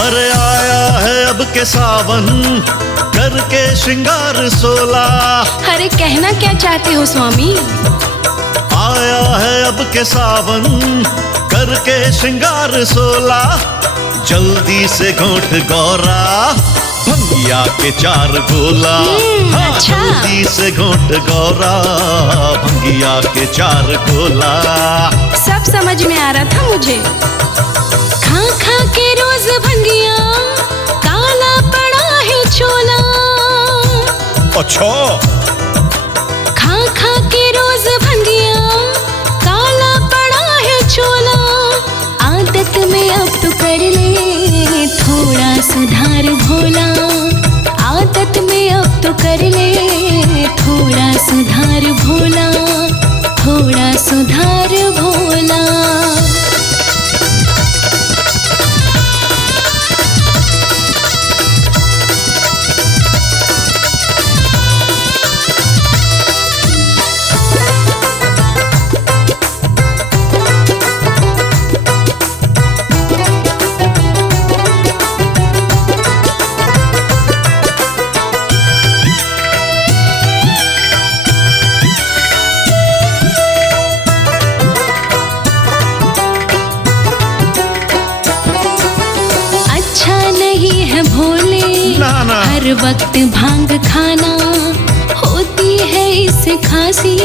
अरे आया है अब के सावन करके श्रृंगार 16। अरे कहना क्या चाहते हो स्वामी? आया है अब के सावन करके श्रृंगार 16। जल्दी से घोट गौरा भंगिया के 4 गोला। हाँ, अच्छा। जल्दी से घोट गौरा भंगिया के 4 गोला। सब समझ में आ रहा था मुझे। खा खा के रोज भंगिया काला पड़ा है चोला। अच्छा। खा खा के रोज भंगिया काला पड़ा है चोला। आदत में अब तो कर ले थोड़ा सुधार भोला। आदत में अब तो कर ले थोड़ा सुधार भोला। थोड़ा सुधार भोला। हर वक्त भांग खाना होती है इससे खांसी,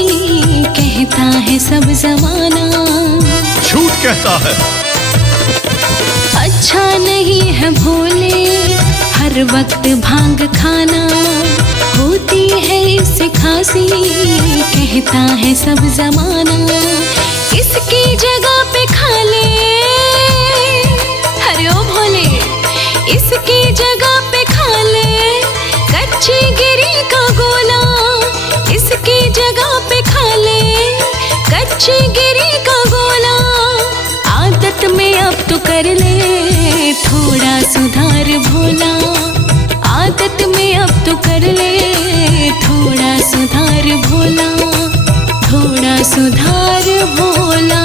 कहता है सब जमाना। झूठ कहता है। अच्छा नहीं है भोले हर वक्त भांग खाना होती है इससे खांसी, कहता है सब जमाना। इसकी जगह पे खा ले, अरे ओ भोले इसकी जगह पे खा ले कच्ची गिरी का गोला। इसकी जगह पे खा ले कच्ची गिरी का गोला। आदत में अब तो कर ले थोड़ा सुधार भोला। आदत में अब तो कर ले थोड़ा सुधार भोला। थोड़ा सुधार भोला।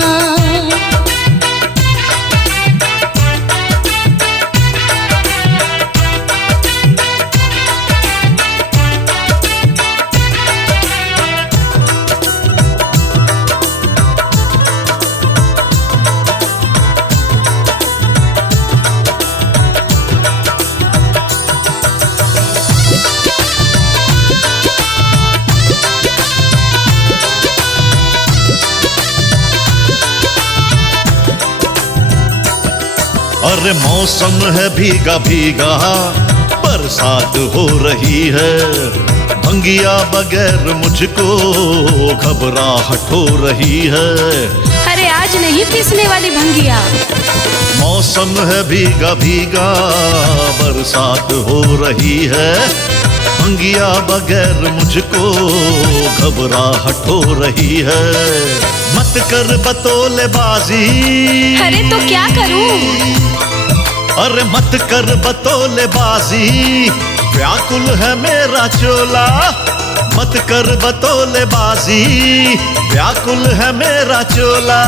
अरे मौसम है भीगा भीगा बरसात हो रही है। भंगिया बगैर मुझको घबराहट हो रही है। अरे आज नहीं पीसने वाली भंगिया। मौसम है भीगा भीगा बरसात हो रही है। भंगिया बगैर मुझको घबराहट हो रही है। मत कर बतौले बाजी। अरे तो क्या करूं? अरे मत कर बतौले बाजी, व्याकुल है मेरा चोला। मत कर बतौले बाजी, व्याकुल है मेरा चोला।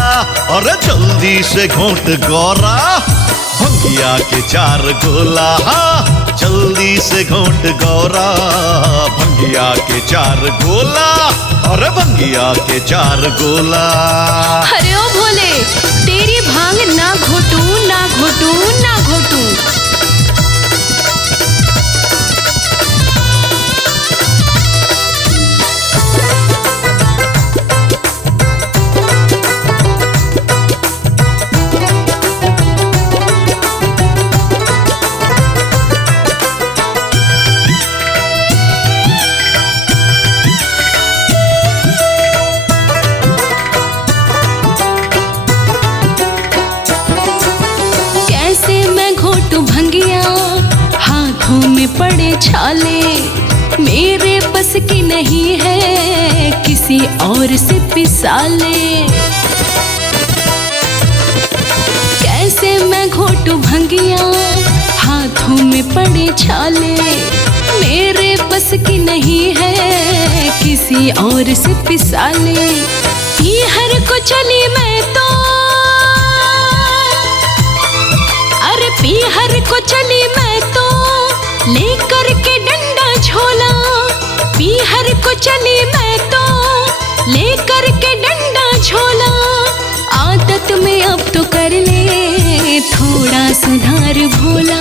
अरे जल्दी से घोट गौरा भंगिया के 4 गोला। हाँ, जल्दी से घोट गौरा भंगिया के 4 गोला। अरे भंगिया के 4 गोला। अरे ओ भोले तेरी भांग ना घोटू ना घोटू ना घोटू। पड़े छाले मेरे बस की नहीं है किसी और से पिसाले। कैसे मैं घोटू भंगिया हाथों में पड़े छाले। मेरे बस की नहीं है किसी और से पिसाले। पीहर को चली मैं तो, अरे पीहर को चली सुधार भोला।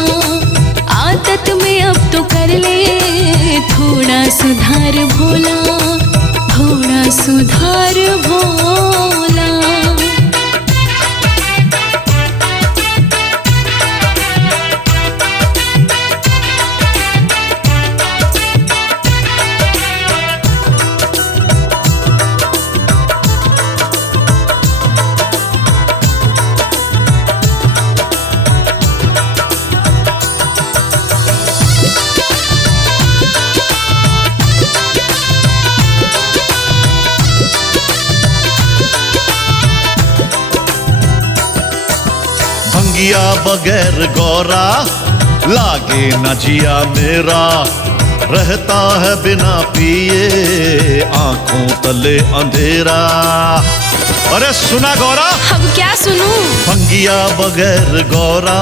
आदत में अब तो कर ले थोड़ा सुधार भोला, थोड़ा सुधार भोला। भंगिया बगैर गौरा लागे न जिया मेरा, रहता है बिना पिए आंखों तले अंधेरा। अरे सुना गौरा, अब क्या सुनूं? भंगिया बगैर गौरा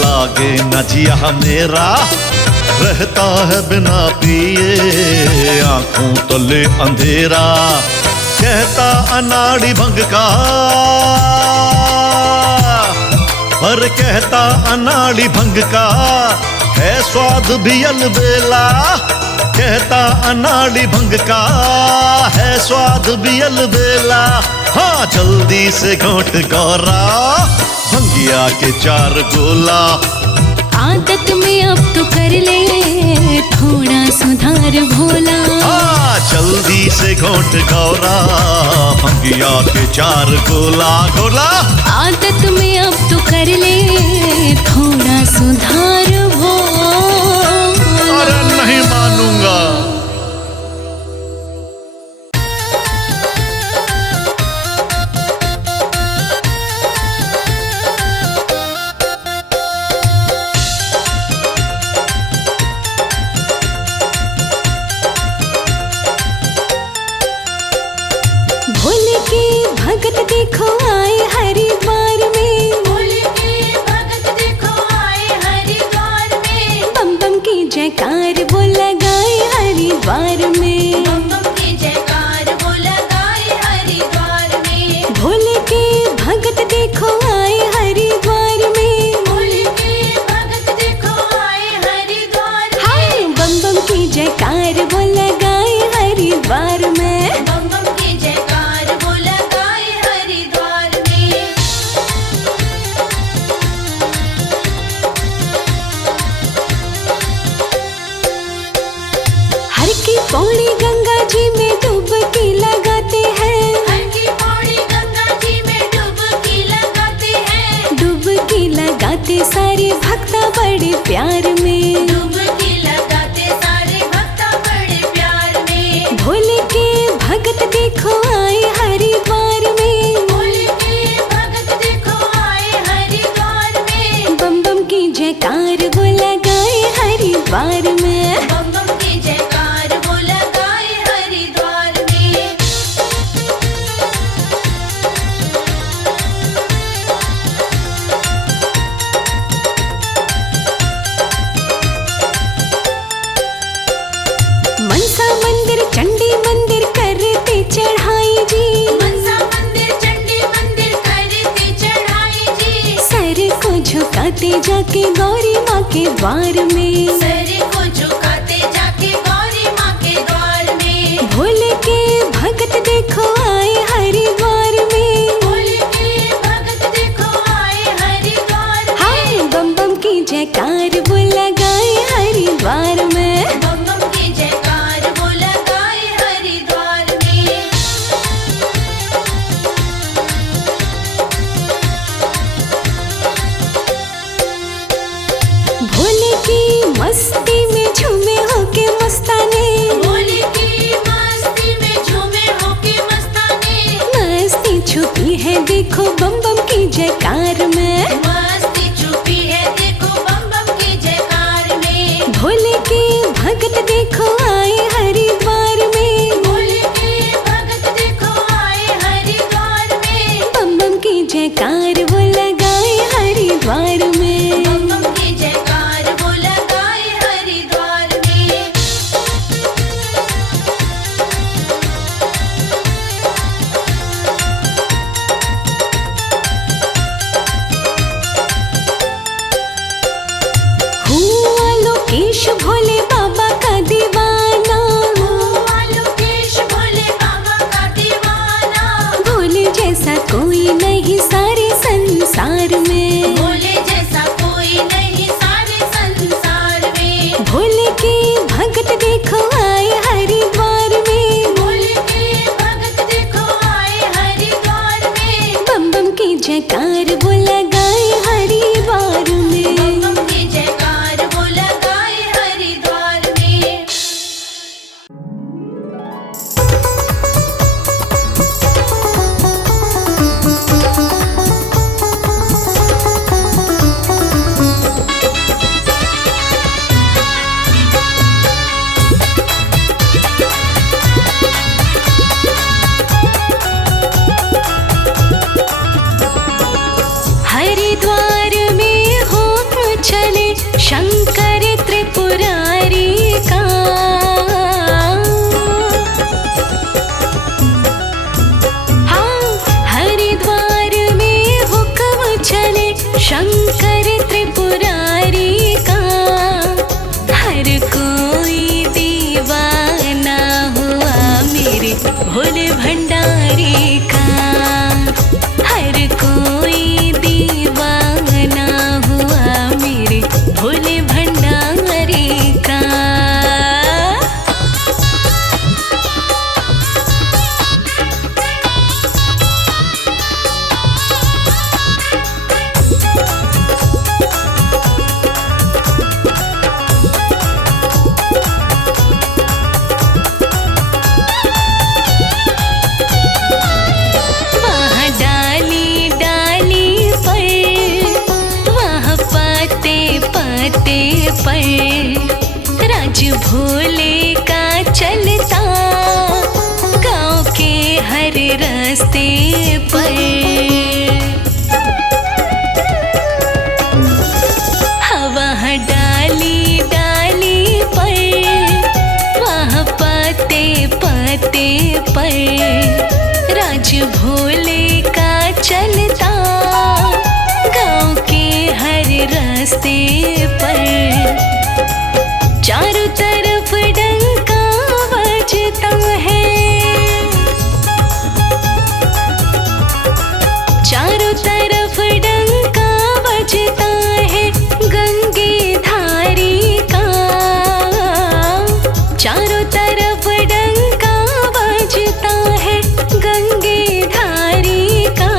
लागे न जिया मेरा, रहता है बिना पिए आंखों तले अंधेरा। कहता अनाड़ी भंग का, पर कहता अनाड़ी भंग का है स्वाद भी अलबेला। कहता अनाड़ी भंग का है स्वाद भी अलबेला। हाँ जल्दी से घोट गौरा भंगिया के 4 गोला। आदत में अब तो कर ले थोड़ा सुधार भोला। हाँ जल्दी से घोट गौरा भंगिया के 4 गोला गोला। आदत में अब तो कर ले थोड़ा सुधार भोला। अरे नहीं मानूंगा। भोले के भगत देखो आए हरिद्वार में, भोले के भगत देखो आए हरिद्वार में। बम बम की जयकार वो लगाए हरिद्वार में, बम बम की जयकार वो लगाए हरिद्वार में। भोले के भगत देखो आए हरिद्वार में, भोले के भगत देखो आए हरिद्वार में। हाय बम बम की जयकार वो लगाए हरिद्वार में। बम बम की जयकार वो लगाए हरिद्वार में। हर की पौड़ी गंगा जी में डुबकी लगाते हैं, हर की पौड़ी गंगा जी में डुबकी लगाते हैं। डुबकी लगाते सारे भक्ता बड़े प्यार में, डुबकी लगाते सारे भक्ता बड़े प्यार में। भोले के भगत देखो आए हरिद्वार में, भोले के भगत देखो आए हरिद्वार में। बम बम की जयकार वो लगाए हरिद्वार में। बम बम की जयकार वो लगाए हरिद्वार में। मनसा मंदिर चंडी मंदिर करते चढ़ाई जी, मनसा मंदिर चंडी मंदिर करते चढ़ाई जी। सर को झुकाते जाके गौरी माँ के द्वार में, सर को झुकाते जाके गौरी माँ के द्वार में। भोले के भगत देखो आए हरिद्वार में। भोले के भगत देखो आए हरिद्वार हाय में। बम बम की जयकार वो लगाए हरिद्वार में। बम बम की जयकार वो लगाए हरिद्वार में। भोले की मस्ती में झूमे होके मस्ताने, भोले की मस्ती में झूमे होके मस्ताने। मस्ती छुपी है देखो बम बम की जयकार में। मस्ती छुपी है देखो बम बम की जयकार में। भोले के भगत देखो आए हरिद्वार में, भोले के भगत देखो आए हरिद्वार में। बम बम की जयकार वो लगाए हरिद्वार में। बम बम की जयकार वो लगाए हरिद्वार में। जयकार वो लगाए हरिद्वार में। बम बम की जयकार वो लगाए हरिद्वार में। हरिद्वार में हुक्म चले शंकर त्रिपुरारी का। हाँ, हरिद्वार में हुक्म चले शंकर त्रिपुरारी का। हर कोई दीवाना हुआ मेरे भोले भंडारी का। हर कोई दीवाना हुआ मेरे भोले भंडारी का। वहाँ डाली डाली पर, वहाँ पाते पाते पर राज भोले का चलता गाँव के हर रास्ते पर। हाँ, वहाँ डाली डाली पर, वहाँ पाते पाते पर राज भोले का चलता गाँव के हर रास्ते पर। चारों तरफ डंका बजता है, चारों तरफ डंका बजता है गंगे धारी का। चारों तरफ डंका बजता है गंगे धारी का।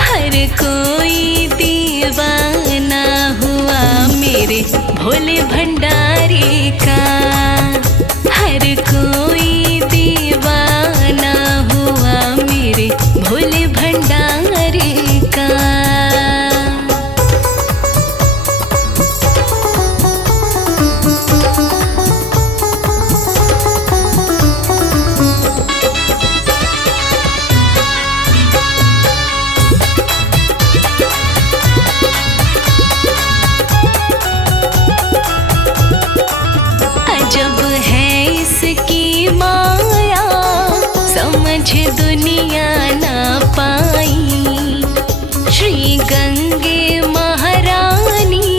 हर कोई दीवाना हुआ मेरे भोले भंडारी का। हर कोई दीवाना हुआ मेरे भोले भंडारी का। अजब है इसकी माया, समझ दुनिया ना पाई। श्री गंगे महारानी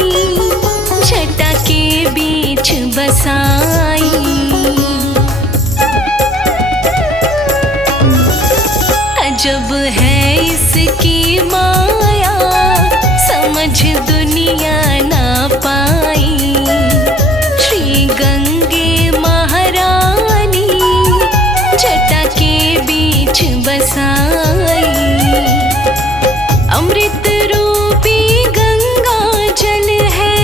जटा के बीच बसाई। अजब है इसकी माया, समझ दुनिया ना पाई। श्री गंगे महारानी जटा के बीच बसाई। अमृत रूपी गंगा जल है,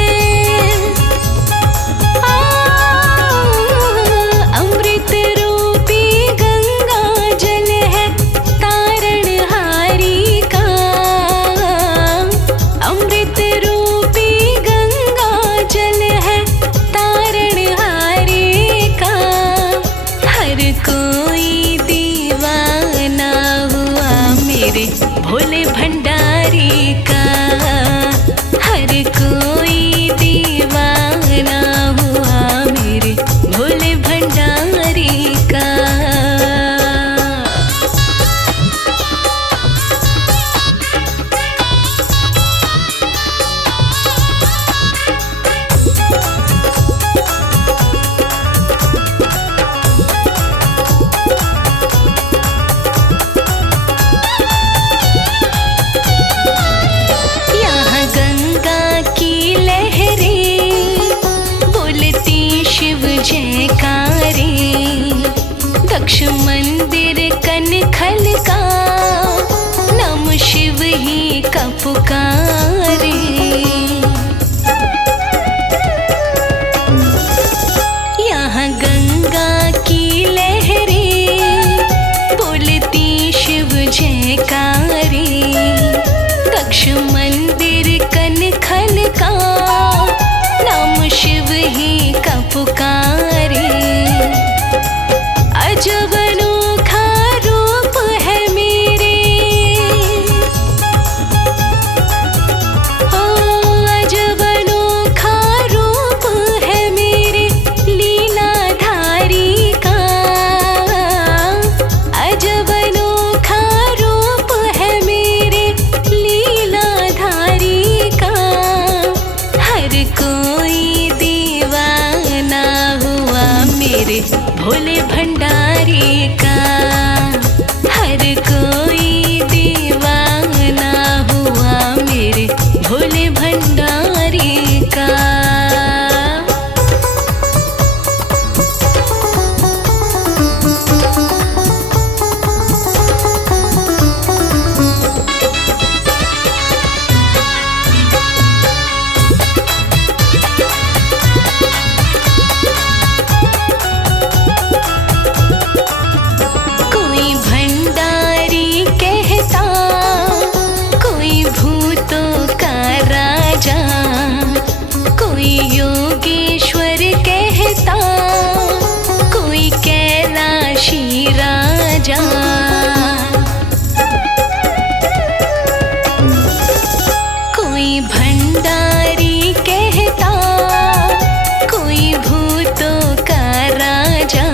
अमृत रूपी गंगा जल है तारणहारी का। अमृत रूपी गंगा जल है तारणहारी का। हर कोई दीवाना हुआ मेरे भोले भंडारी का। हर कोई दीवाना हुआ मेरे भोले भंडारी का। दक्ष मंदिर कनखल का, नम शिव का पुकारे। यहाँ गंगा की लहरें बोलती शिव जयकारे। दक्ष मंदिर कनखल का नाम शिव ही का पुकारे। अजब अनोखा रूप है मेरे, हो अजब अनोखा रूप है मेरे लीलाधारी का। अजब अनोखा रूप है मेरे लीलाधारी का। हर कोई दीवाना हुआ मेरे भोले भंडारी का। हर कोई दीवाना हुआ मेरे भोले भंडारी का। कोई भंडारी कहता, कोई भूतों का राजा, कोई योगेश्वर कहता, कोई कैलाशी राजा। कोई भंडारी कहता, कोई भूतों का राजा,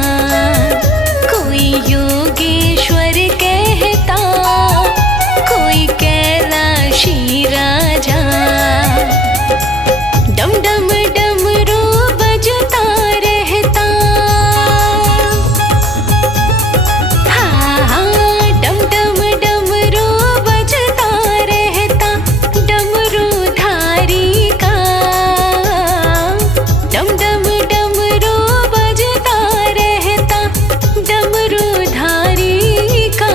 कोई योगेश्वर कहता, कोई कैलाशी राजा। डम डम डमरू बजता रहता, हाँ हाँ डम डम डमरू बजता रहता डमरूधारी का। डम डम डमरू बजता रहता डमरूधारी का।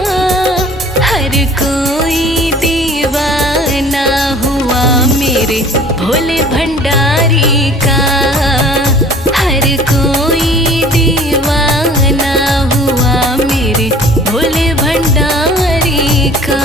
हर कोई दीवाना हुआ मेरे भोले भंडारी का। हर कोई दीवाना हुआ मेरे भोले भंडारी का।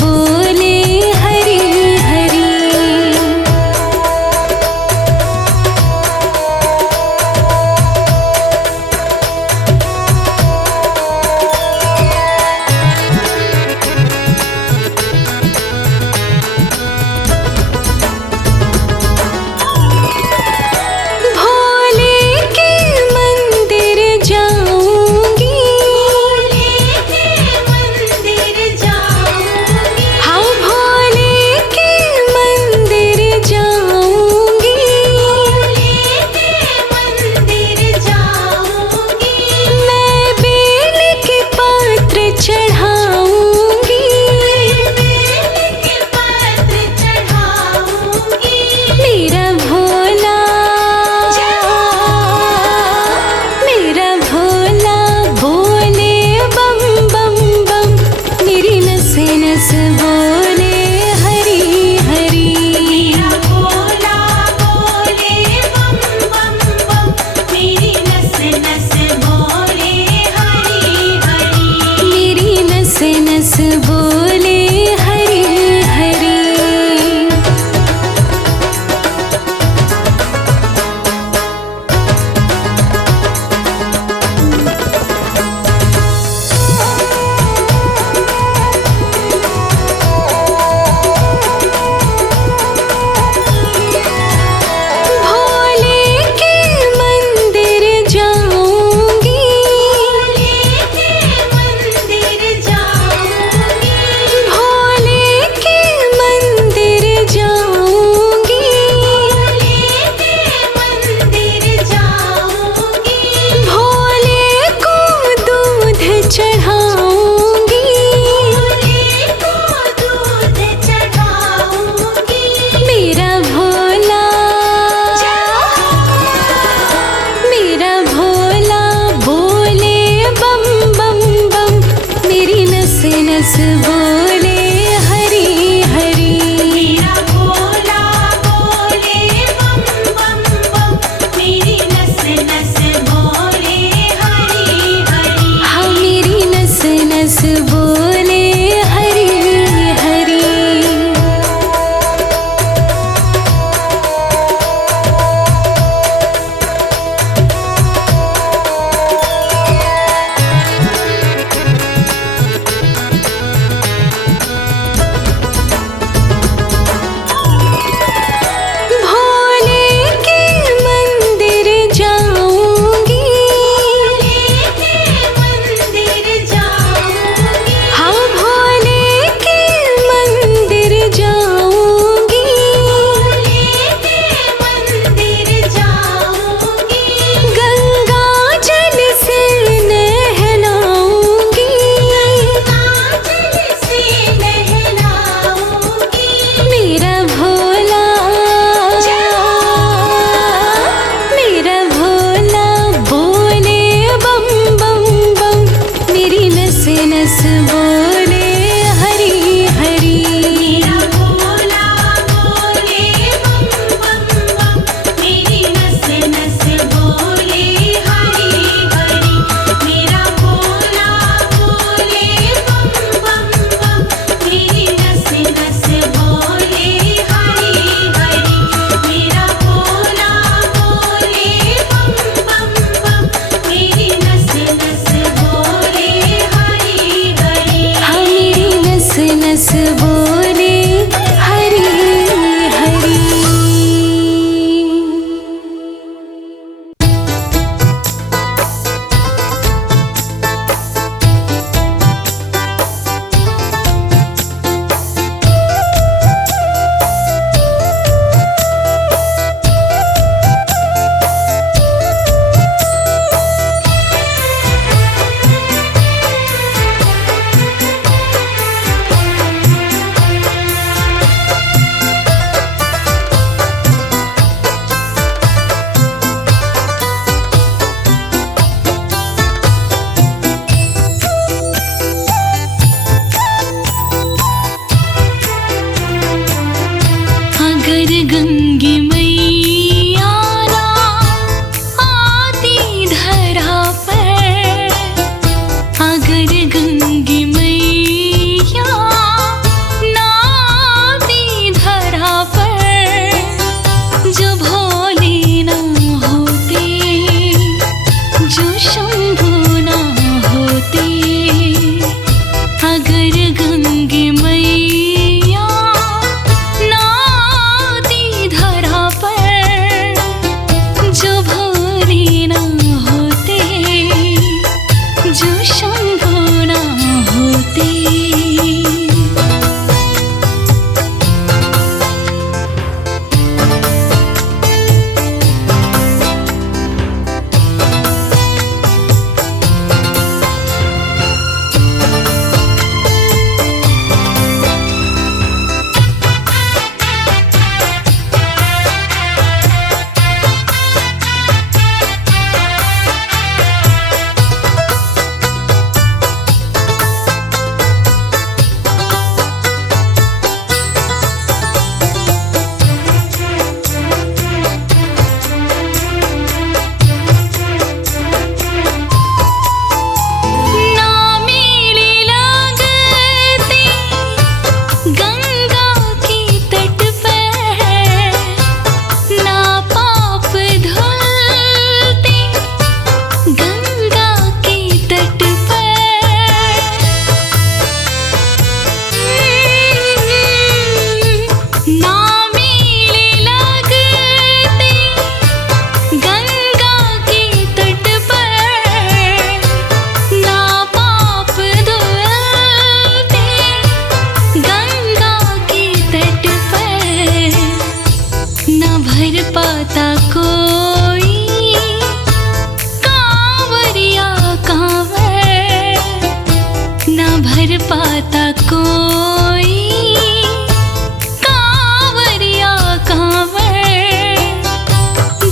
बोले हरि हरि। भोले के मंदिर जाऊंगी, भोले के मंदिर जाऊंगी, हाँ भोले के मंदिर जाऊंगी। भोले के मंदिर जाऊंगी, मैं बेल के पत्र चढ़ाऊंगी, बेल के पत्र चढ़ाऊंगी। मेरा भोला बोले बम बम बम, मेरी नस नस बोले हरि हरि। मेरा भोला बोले बम बम बम, मेरी नस नस बोले हरि हरि। मेरी नस नस बोले हरि हरि। भोले के मंदिर जाऊंगी, भोले के मंदिर जाऊंगी, भोले के मंदिर जाऊंगी। भोले के मंदिर जाऊंगी, भोले को दूध चढ़ाऊंगी, भोले को दूध चढ़ाऊंगी। मेरा भोला बोले बम बम बम, मेरी नस नस बोले हरि हरि। मेरा भोला बोले बम बम बम, मेरी नस नस बोले हरि हरि। हाँ मेरी नस नस बोले हरि हरि। भोले के मंदिर जाऊंगी, भोले के मंदिर जाऊंगी, हाँ भोले के मंदिर जाऊंगी। भोले के मंदिर जाऊंगी, गंगा जल से नहलाऊंगी, काजल से नहलाऊंगी। मेरा भोला बोले बम बम बम, मेरी नस नस बोले हरि हरि। मेरा भोला बोले बम बम बम, मेरी नस नस बोले हरि हरि। मेरा भोला बोले बम बम बम, मेरी नस नस बोले हरि हरि। मेरा भोला बोले बम बम बम, मेरी नस नस बोले हरि हरि। हाँ मेरी नस नस बोले हरि हरि। अगर गंगे मैया ना आती धरा पर, जो भोले ना होते, जो शंभू ना होते। पाता कोई कांवरिया कांवर, ना भर पाता कोई कांवरिया कांवर,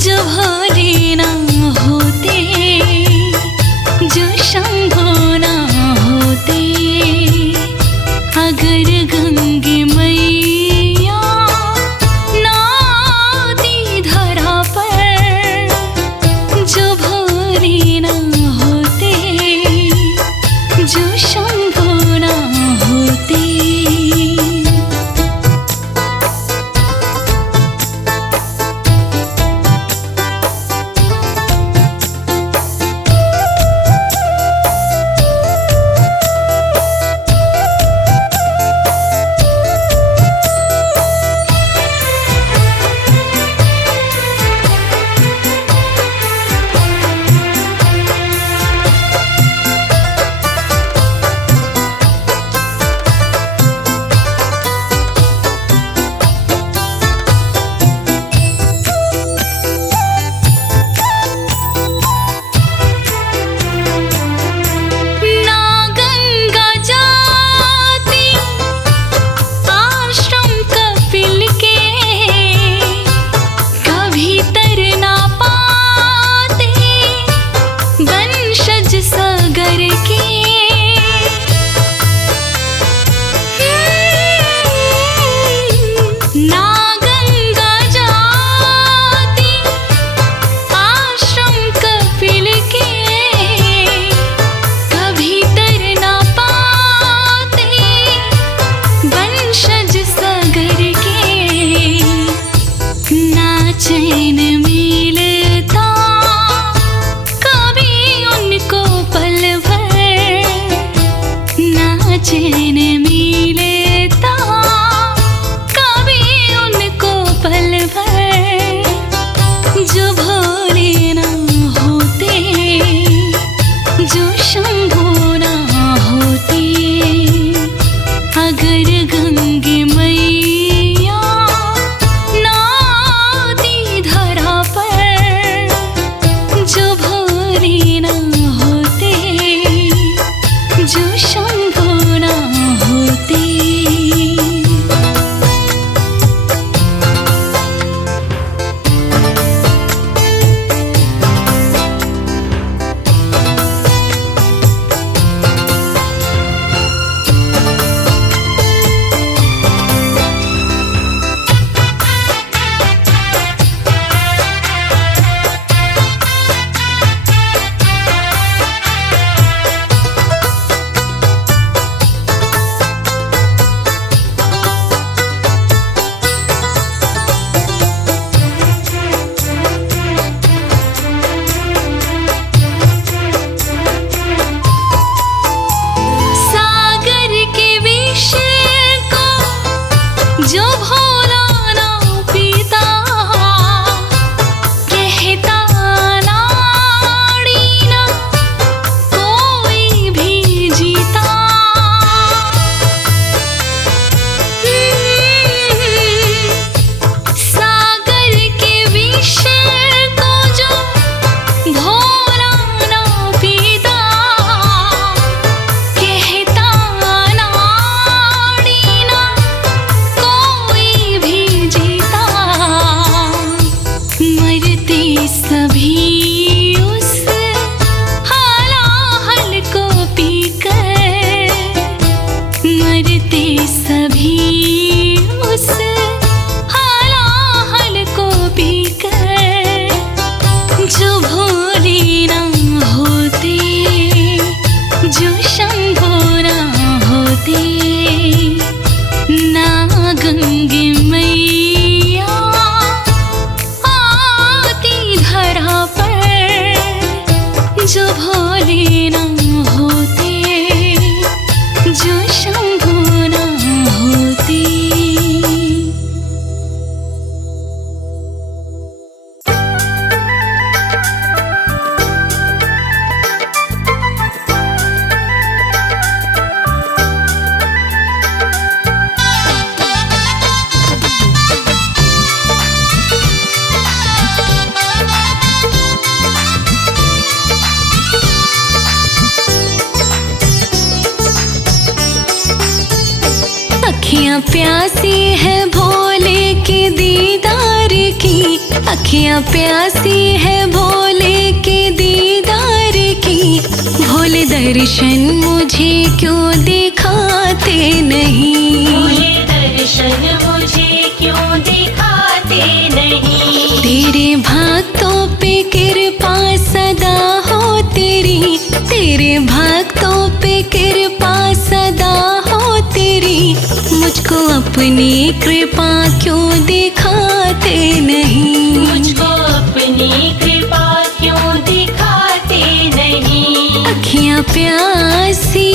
जो भोले ना होते, जो शंभू ना होते। अगर गंगे मैया ना आती धरा पर, जो भोले ना होते, जो शंभू ना होते। सागर के ना गंगा जाती आश्रम कपिल के, कभी तर ना पाते वंशज सागर के। ना चैन मिलता कभी उनको पल भर, ना चैन मिलता कभी उनको पल भर, जो भोले ना होते, जो शंभू ना होते। अगर गंगे मैया ना आती धरा पर, जो भोले ना होते, जो शंभू ना होते। शंभु ना होते। अखियाँ प्यासी है भोले के दीदार की, अखियाँ प्यासी है भोले के दीदार की। भोले दर्शन मुझे क्यों दिखाते नहीं, भोले दर्शन मुझे क्यों दिखाते नहीं। तेरे भक्तों पे कृपा सदा हो तेरी, तेरे भक्तों पे कृपा सदा हो तेरी। मुझको अपनी कृपा क्यों दिखाते नहीं, मुझको अपनी कृपा क्यों दिखाते नहीं। अखियाँ प्यासी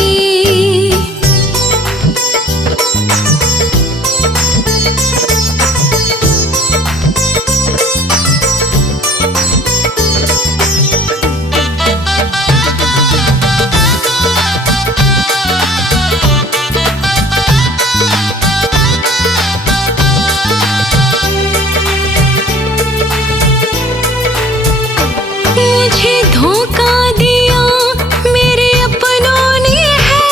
मुझे धोखा दिया मेरे अपनों ने है,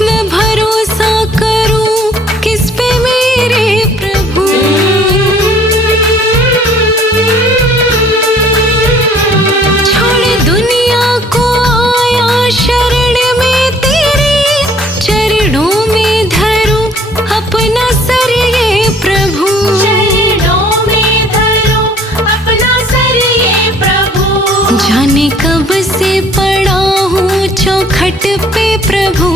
मैं भरोसा करूं किस पे मेरे प्रभु। छोड़ दुनिया को आया शरण में तेरी, चरणों में धरूं अपना सर ये प्रभु। चरणों में धरो अपना सर ये प्रभु। जाने कब से पड़ा हूँ चौखट पे प्रभु,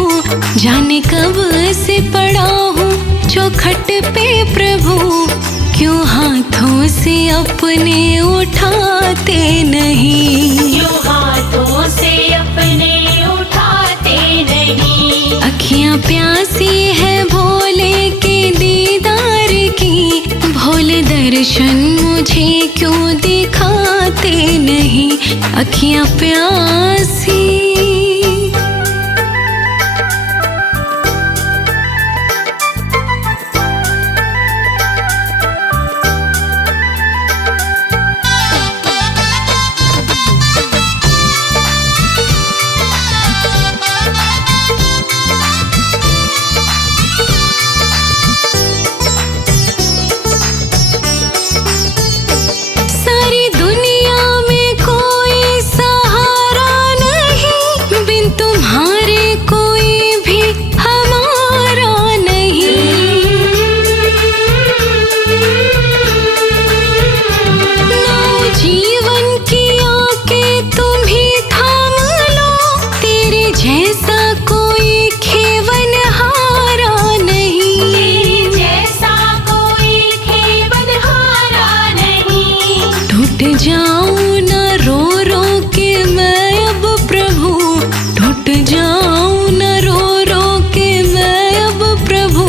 जाने कब से पड़ा हूँ चौखट पे प्रभु। क्यों हाथों से अपने उठाते नहीं, क्यों हाथों से अपने उठाते नहीं। अखियाँ प्यासी है भोले के दीदार की। भोले दर्शन मुझे क्यों दिखाते नहीं, अखियाँ प्यासी। सारी दुनिया में कोई सहारा नहीं, बिन तुम्हारे कोई भी हमारा नहीं। नौ जीवन की आके तुम ही थाम लो, तेरे जैसा कोई खेवन हारा नहीं। जैसा कोई खेवन हारा नहीं। टूट जाऊं न रो रो के मैं अब प्रभु, टूट जाऊं न रो रो के मैं अब प्रभु।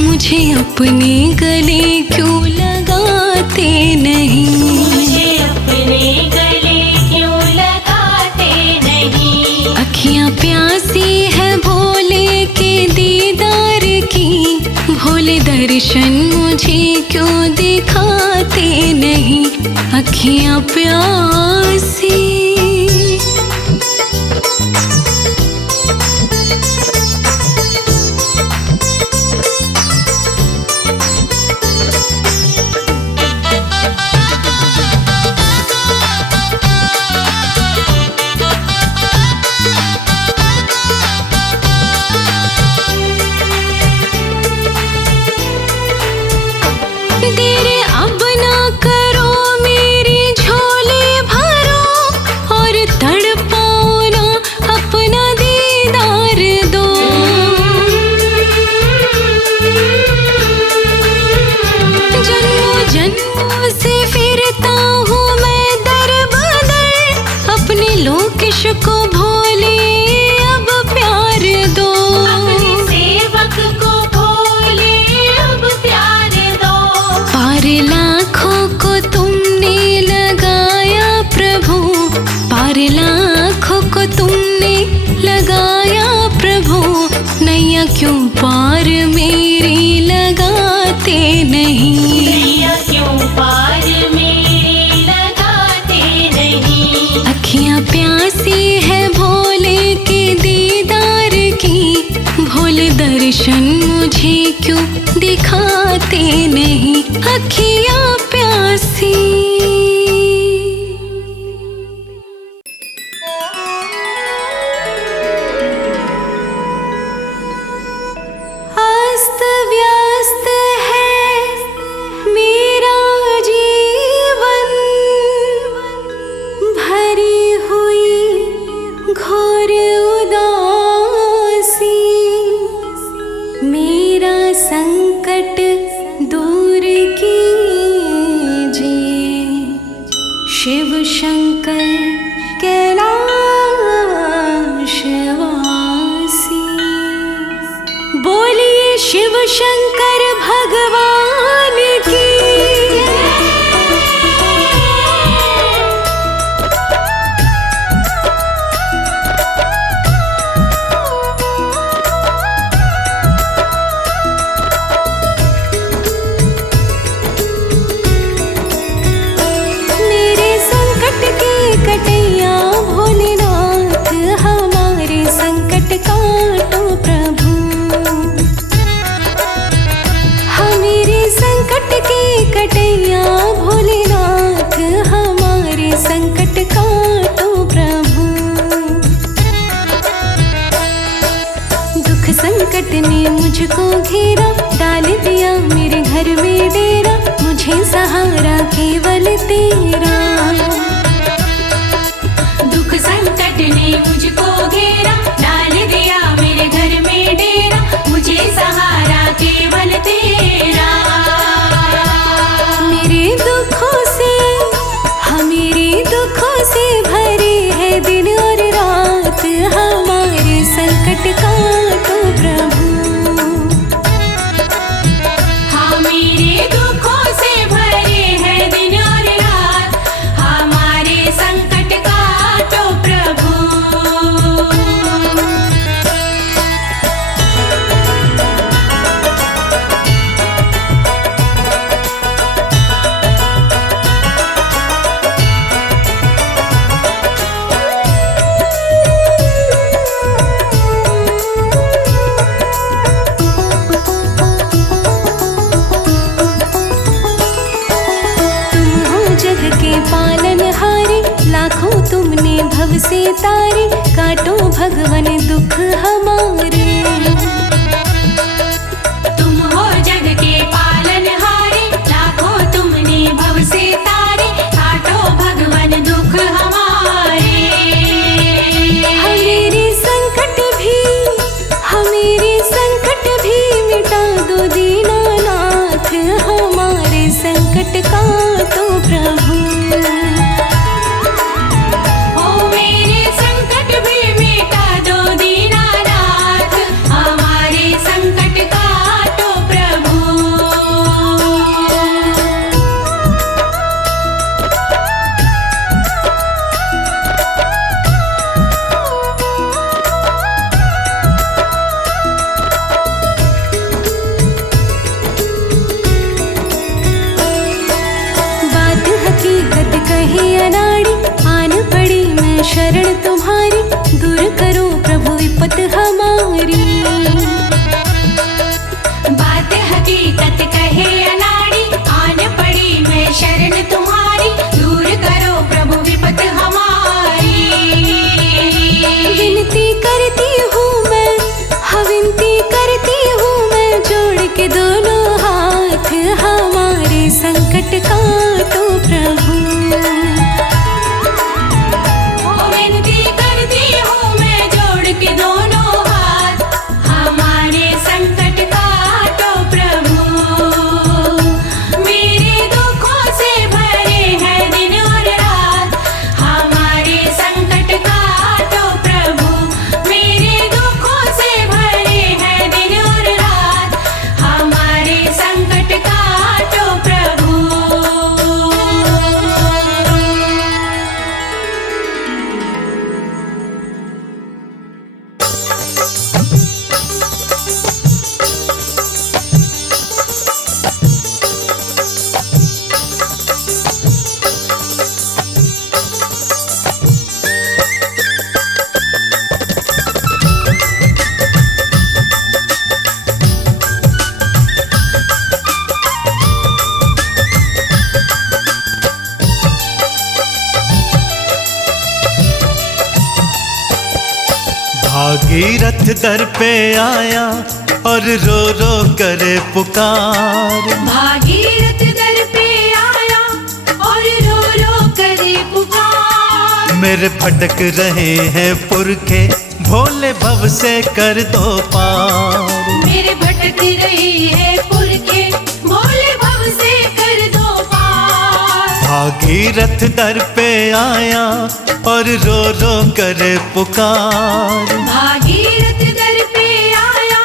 मुझे अपने गले क्यों लगाते नहीं, मुझे अपने गले क्यों लगाते नहीं। अखियाँ प्यासी है भोले के दीदार की। भोले दर्शन मुझे क्यों दिखाते नहीं, अखियाँ प्यासी। देर अब ना करो मेरी झोली भरो, पार मेरी लगाते नहीं? नैया क्यों पार मेरी लगाते नहीं? अखियाँ प्यासी है भोले के दीदार की, भोले दर्शन मुझे क्यों दिखाते नहीं? अखियाँ प्यासी। अस्त व्यस्त है मेरा जीवन, भरी हुई घोर उदासी, मेरा संकट दूर कीजिए शिव शंकर कैलाशवासी। बोलिए शिव शंकर भगवान की। मेरे संकट के कटैया भोलेनाथ, हमारे संकट काटो प्रभु। हमारे संकट के कटैया भोलेनाथ, हमारे संकट काटो प्रभु। दुख संकट ने मुझको घेरा, डाल दिया मेरे घर में डेरा, मुझे सहारा केवल तेरा। दुख संकट ने मुझको घेरा, डाल दिया मेरे घर में डेरा, मुझे सहारा केवल तेरा। मेरे दुखों से, मेरे दुखों से भरे है दिन और रात, हमारे संकट काटो प्रभु। हाँ मेरे दुखों से भरे हैं दिन और रात, हमारे संकट काटो प्रभु। तुम हो जग के पालनहारे, लाखों तुमने भव से तारे, काटो भगवन दुख हमारे। तुम हो जग के पालनहारे, लाखों तुमने भव से तारे, काटो भगवन दुख हमारे। हमारे संकट भी, हमारे संकट भी मिटा दो दीनानाथ, हमारे संकट काटो प्रभु। ओ मेरे संकट भी मिटा दो दीनानाथ, हमारे संकट काटो प्रभु। बात हकीकत कही अनाड़ी, आन पड़ी मैं शरण तुम्हारी, दूर करो प्रभु विपत हमारी। बात हकीकत कहे अनाड़ी, आन पड़ी मैं शरण तुम्हारी, दूर करो प्रभु विपत हमारी। विनती करती हूँ मैं, विनती करती हूँ मैं, जोड़ के दोनों हाथ, हमारे संकट काटो प्रभु। ओ विनती करती हूँ मैं, जोड़ के दोनों हाथ, हमारे संकट काटो प्रभु। मेरे दुखों से भरे हैं दिन और रात, हमारे संकट काटो प्रभु। मेरे दुखों से भरे हैं दिन और रात, हमारे संकट काटो प्रभु। भागीरथ दर पे आया और रो रो करे पुकार। भागीरथ दर पे आया और रो रो करे पुकार। मेरे भटक रहे हैं पुरखे, भोले भव से कर दो पार। मेरे भटक रहे हैं पुरखे, भोले भव से कर दो पार। भागीरथ दर पे आया और रो रो करे पुकार। भागीरथ दर पे आया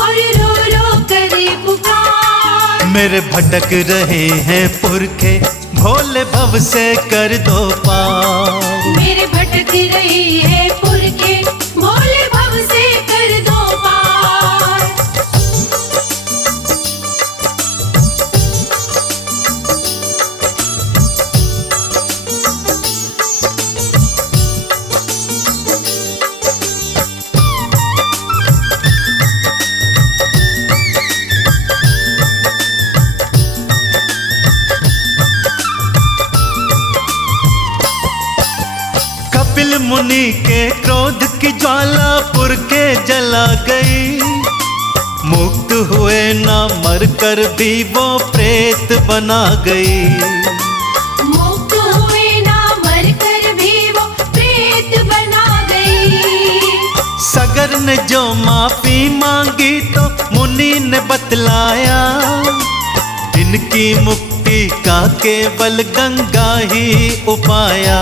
और रो रो करे पुकार। मेरे भटक रहे हैं पुरखे, भोले भव से कर दो पार। मेरे भटक रहे हैं पुरखे, भोले भव से कर दो पार। कपिल मुनि के क्रोध की ज्वाला पुरखे जला गई। मुक्त हुए ना मर कर भी वो प्रेत बना गई। मुक्त हुए ना मर कर भी वो प्रेत बना गई। सगर ने जो माफी मांगी तो मुनि ने बतलाया, इनकी मुक्ति का केवल गंगा ही उपाया।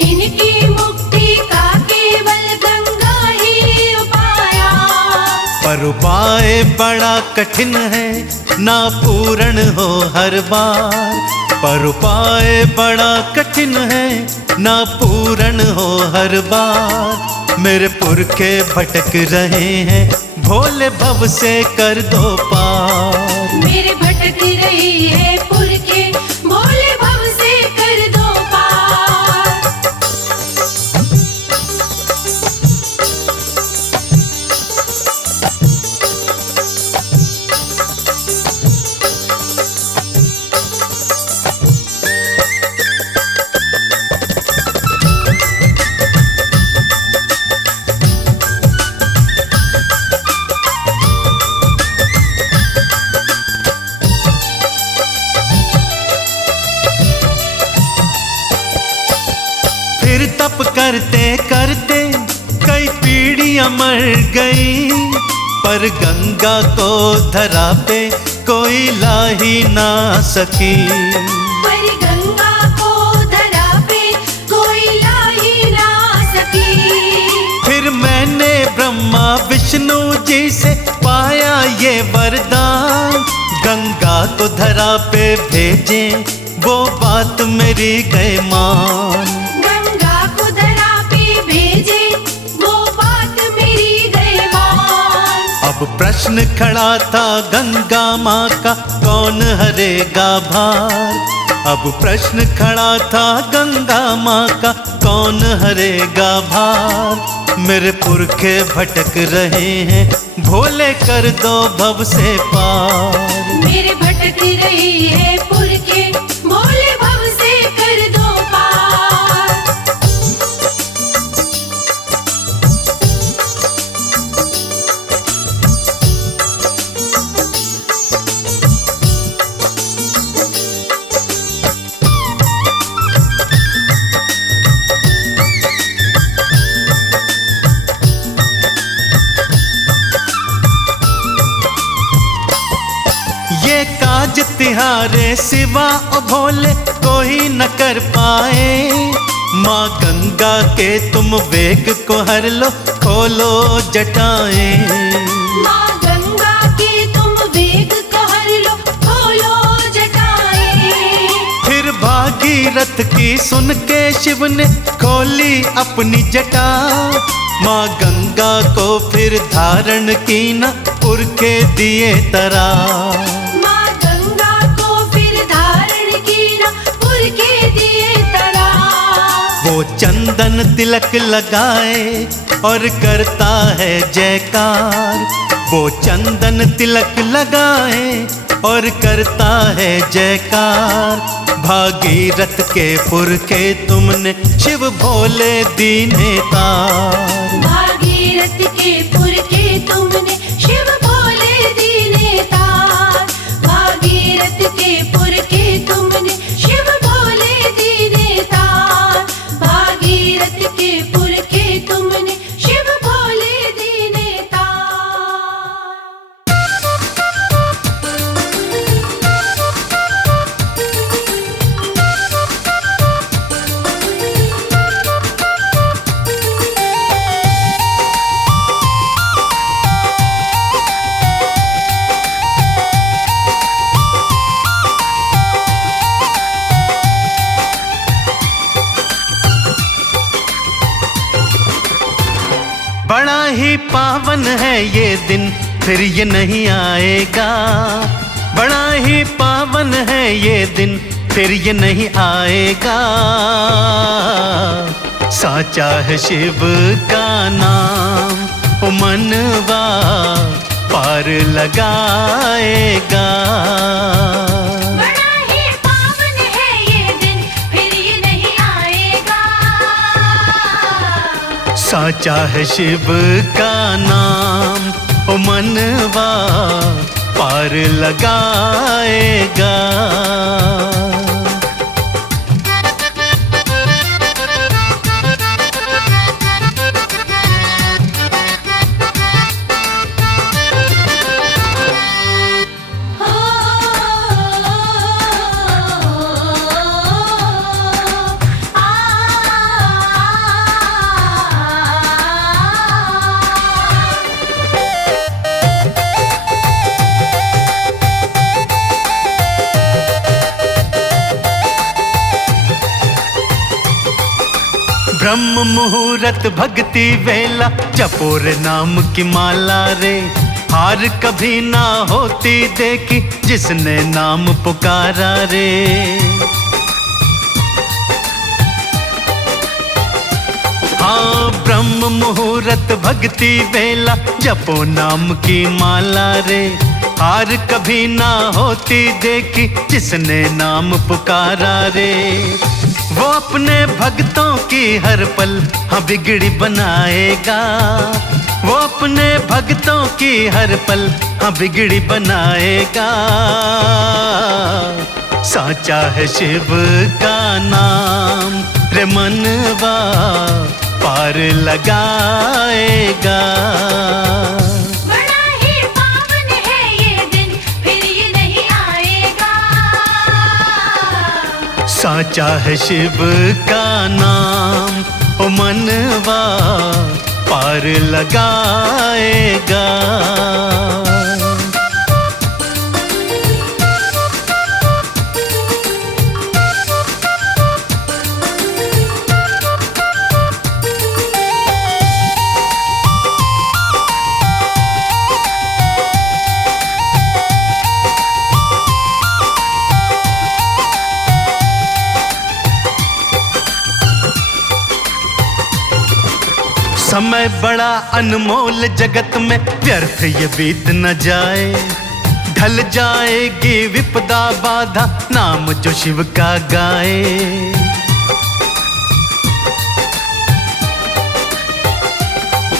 इनकी मुक्ति का केवल गंगा ही उपाया। पर उपाय बड़ा कठिन है, ना पूर्ण हो हर बार। पर उपाय बड़ा कठिन है, ना पूर्ण हो हर बार। मेरे पुरखे भटक रहे हैं, भोले भव से कर दो पार। मेरे भटक रहे हैं पुरखे, भोले भव से कर दो पार। फिर तप करते करते कई पीढ़ियां मर गई, पर गंगा को धरा पे कोई ला ही ना सकी। पर गंगा को धरा पे कोई ला ही ना सकी। फिर मैंने ब्रह्मा विष्णु जी से पाया ये वरदान, गंगा को धरा पे भेजे वो बात मेरी गए मान। गंगा को धरा पे भेजे वो बात मेरी गए मान। अब प्रश्न खड़ा था गंगा माँ का, कौन हरेगा भार। अब प्रश्न खड़ा था गंगा माँ का, कौन हरेगा भार। मेरे पुरखे भटक रहे हैं, भोले कर दो भव से पार। मेरे भटक रहे हैं पुरखे, भोले भव से कर दो पार। ये काज तिहारे सिवा ओ भोले कोई न कर पाए। माँ गंगा के तुम वेग को हर लो, खोलो जटाएं। माँ गंगा के तुम वेग को हर लो, खोलो जटाएं। फिर भागीरथ की सुन के शिव ने खोली अपनी जटा। माँ गंगा को फिर धारण की न पुरखे दिए तरा। माँ गंगा को फिर धारण की ना पुरखे दिए तरा। वो चंदन तिलक लगाए और करता है जयकार। वो चंदन तिलक लगाए और करता है जयकार। भागीरथ के पुरखे तुमने शिव भोले दीने तार। भागी भागीरथ के पुर के तुमने शिव भोले दीने तार। भागीरथ के पुर के तुमने शिव भोले दीने तार। भागीरथ के पुर के तुमने शिव भोले दीने तार। बड़ा ही पावन है ये दिन, फिर ये नहीं आएगा। बड़ा ही पावन है ये दिन, फिर ये नहीं आएगा। साचा है शिव का नाम, ओ मनवा पार लगाएगा। बड़ा ही पावन है ये दिन, फिर ये नहीं आएगा। साचा है शिव का नाम, ओ मनवा पार लगाएगा। ब्रह्म मुहूर्त भक्ति वेला, जपोर नाम की माला रे। हार कभी ना होती देखी, जिसने नाम पुकारा रे। हाँ, ब्रह्म मुहूर्त भक्ति वेला, जपो नाम की माला रे। हार कभी ना होती देखी, जिसने नाम पुकारा रे। वो अपने भक्तों की हर पल हाँ बिगड़ी बनाएगा। वो अपने भक्तों की हर पल हाँ बिगड़ी बनाएगा। साचा है शिव का नाम, रे मनवा पार लगाएगा। बड़ा ही पावन है ये दिन, फिर ये नहीं आएगा। साचा है शिव का नाम, ओ मनवा पार लगाएगा। समय बड़ा अनमोल जगत में, व्यर्थ ये बीत न जाए। ढल जाएगी विपदा बाधा, नाम जो शिव का गाए।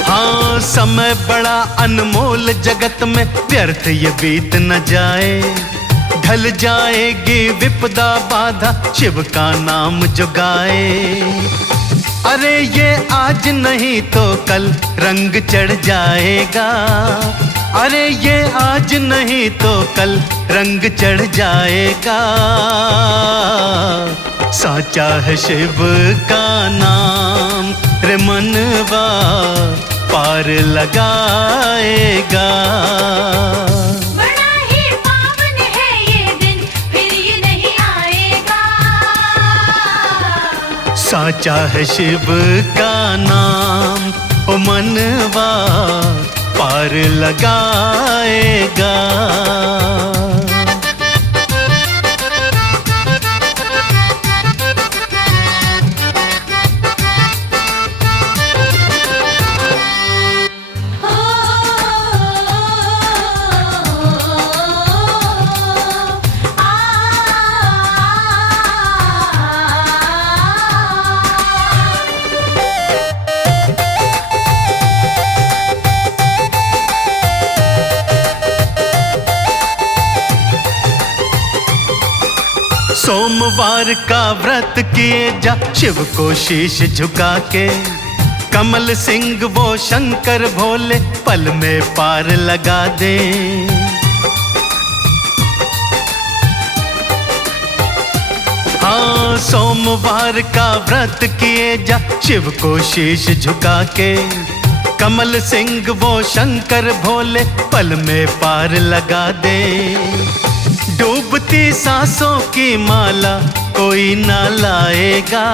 हाँ, समय बड़ा अनमोल जगत में, व्यर्थ ये बीत न जाए। ढल जाएगी विपदा बाधा, शिव का नाम जो गाए। अरे ये आज नहीं तो कल रंग चढ़ जाएगा। अरे ये आज नहीं तो कल रंग चढ़ जाएगा। साचा है शिव का नाम, रे मनवा पार लगाएगा। बड़ा ही पावन है ये दिन, फिर ये नहीं आएगा। साचा है शिव का नाम, ओ मनवा पार लगाएगा। सोमवार का व्रत किए जा शिव को शीश झुका के, कमल सिंह वो शंकर भोले पल में पार लगा दे। हाँ, सोमवार का व्रत किए जा शिव को शीश झुका के, कमल सिंह वो शंकर भोले पल में पार लगा दे। डूबती सांसों की माला कोई ना लाएगा,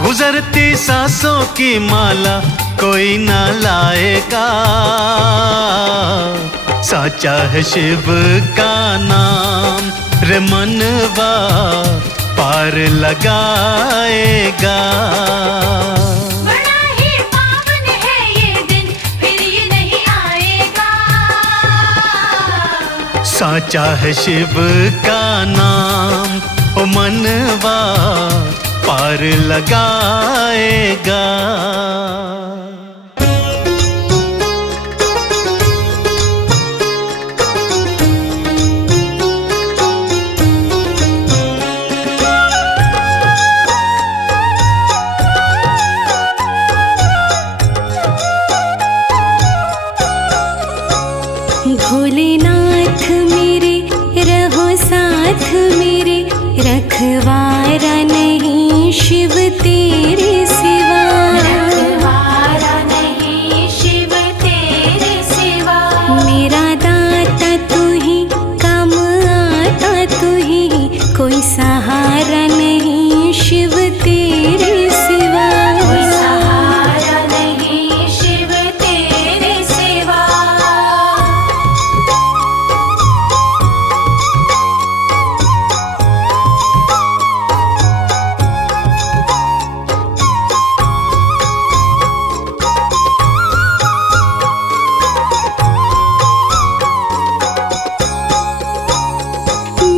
गुजरती सांसों की माला कोई ना लाएगा। साचा है शिव का नाम रे मनवा पार लगाएगा। बड़ा ही पावन है ये दिन, फिर ये नहीं आएगा। साचा है शिव का नाम ओ मनवा पार लगाएगा। भोलेनाथ मेरे रहो साथ मेरे, रखवारा नहीं शिव तेरे सिवा। रखवारा नहीं शिव तेरे सिवा। मेरा दाता तू ही, काम आता तू ही, कोई सहारा नहीं शिव तेरे सिवा। कोई सहारा नहीं शिव तेरे सिवा।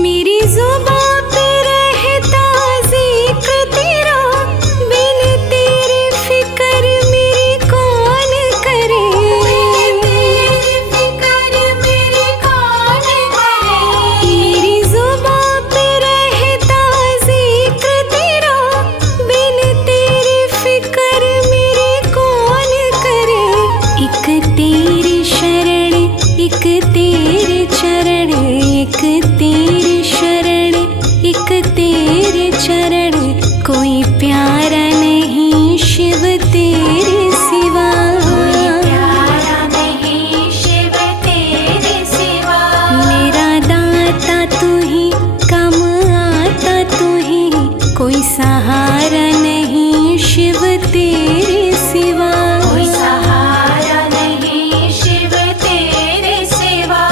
मेरी जुबां पे रहता जिक्र तेरा, बिन तेरे फिक्र मेरी कौन करे। तेरी फिक्र मेरी कौन करे। मेरी जुबां पे रहता जिक्र तेरा, बिन तेरे फिक्र मेरी कौन करे। एक तेरी शरण, एक तेरे चरण, एक तेरे शरण, एक तेरे चरण, कोई प्यारा नहीं शिव तेरे सिवा। कोई प्यारा नहीं शिव तेरे सिवा। मेरा दाता तू ही, काम आता तू ही, कोई सहारा नहीं शिव तेरे सिवा। कोई सहारा नहीं शिव तेरे सिवा।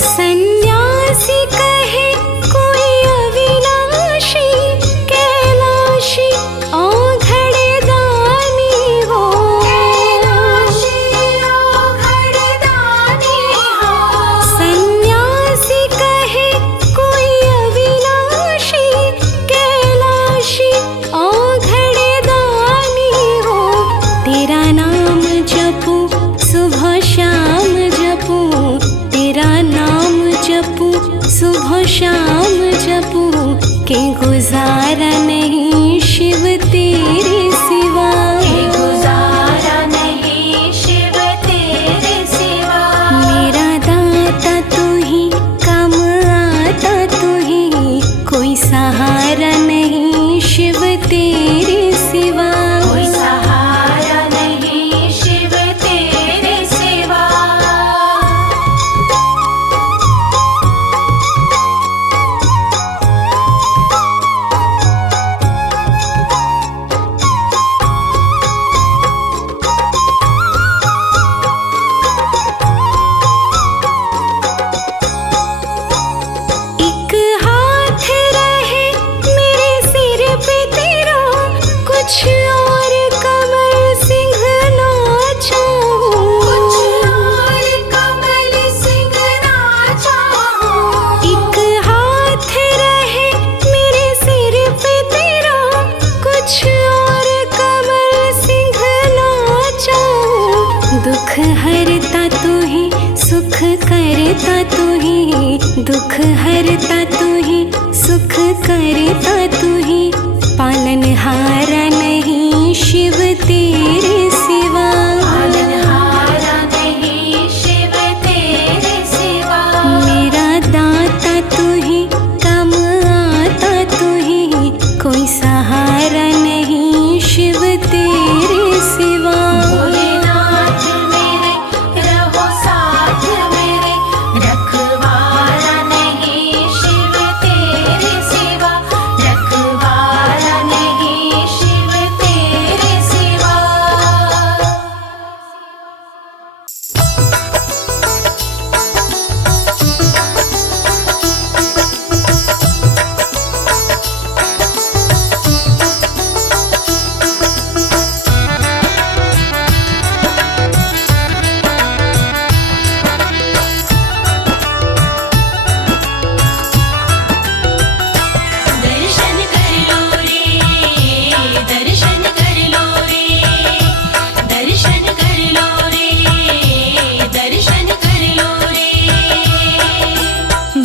सन्यासी कहे कोई अविनाशी, कैलाशी औघड़ दानी हो। कैलाशी औघड़ दानी हो। सन्यासी कहे कोई अविनाशी, कैलाशी औघड़ दानी हो। तेरा नाम जपूं सुबह शाम जपूं, तेरा नाम जपूं सुबह शाम जपूं, के गुजारा नहीं शिव तेरे सिवा। के गुजारा नहीं शिव तेरे सिवा। मेरा दाता तू ही, काम आता तू ही, कोई सहारा नहीं शिव तेरे सिवा। कोई सहारा नहीं शिव तेरे सिवा। दुख हरता तू ही, सुख करता तू ही, दुख हरता तू ही, सुख करता तू ही, पालनहारा नहीं शिव तेरे सिवा, पालनहारा नहीं शिव तेरे सिवा। मेरा दाता तू ही, काम आता तू ही, कोई सहारा नहीं शिव तेरे सिवा। भोलेनाथ मेरे रहो साथ मेरे, रखवाला नहीं शिव तेरे सिवा, रखवाला नहीं शिव तेरे सिवा। दर्शन कर लो रे, दर्शन कर लो रे, दर्शन कर लो रे, दर्शन कर लो रे।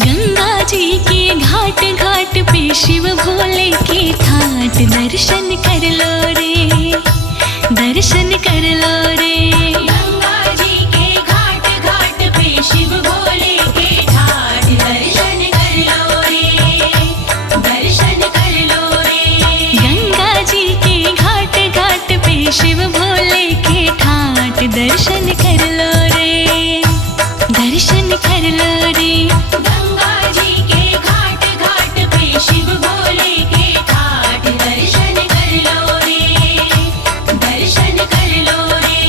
गंगा जी के घाट घाट पे शिव भोले की ठाट, दर्शन कर लो रे, दर्शन कर लो रे। गंगा जी के घाट घाट पे शिव भोले के ठाट, दर्शन कर लो रे, दर्शन कर लो रे। गंगा जी के घाट घाट पे शिव भोले के ठाट, दर्शन कर लो रे, दर्शन कर लो रे। गंगा जी के घाट घाट पे शिव भोले के ठाट, दर्शन कर लो रे, दर्शन कर लो रे।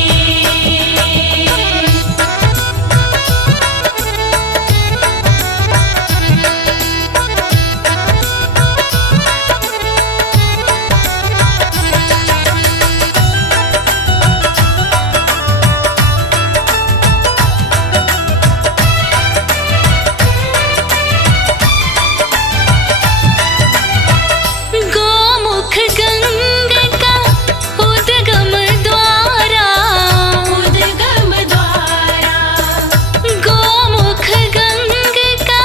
गोमुख गंगा का उद्गम द्वारा, उद्गम द्वारा, गोमुख गंगा का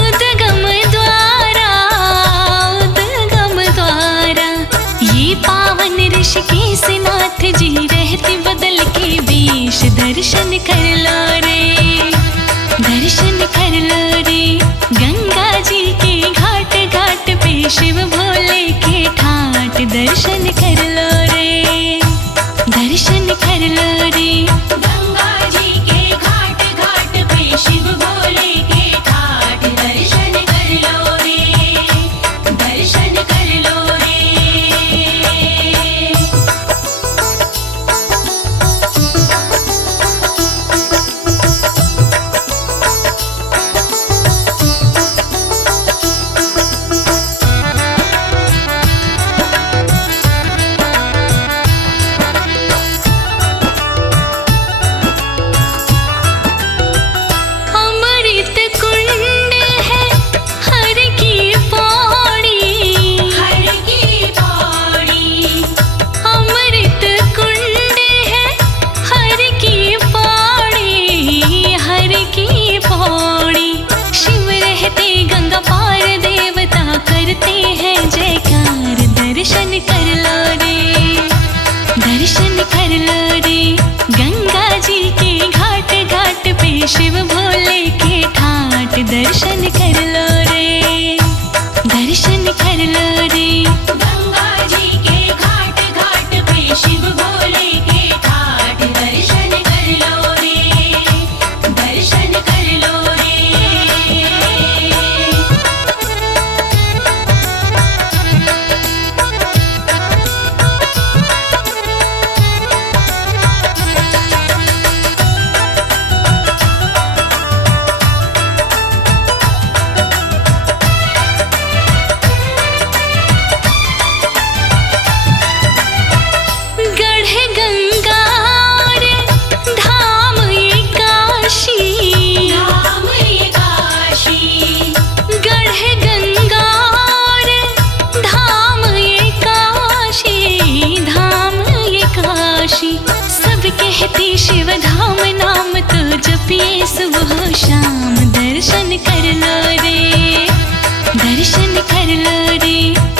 उद्गम द्वारा, उद्गम द्वारा। ये पावन ऋषिकेश नाथ जी रहते बदल के वेश, दर्शन कर लो रे, दर्शन कर लो रे। गंगा जी के घाट घाट पे शिव भोले के ठाट, दर्शन कर लो रे, दर्शन कर लो रे। गंगा जी के घाट घाट पे शिव भोले के ठाट, दर्शन कर लो रे, दर्शन कर लो रे। धाम नाम तो जपिए सुबह शाम, दर्शन कर लो रे, दर्शन कर लो रे।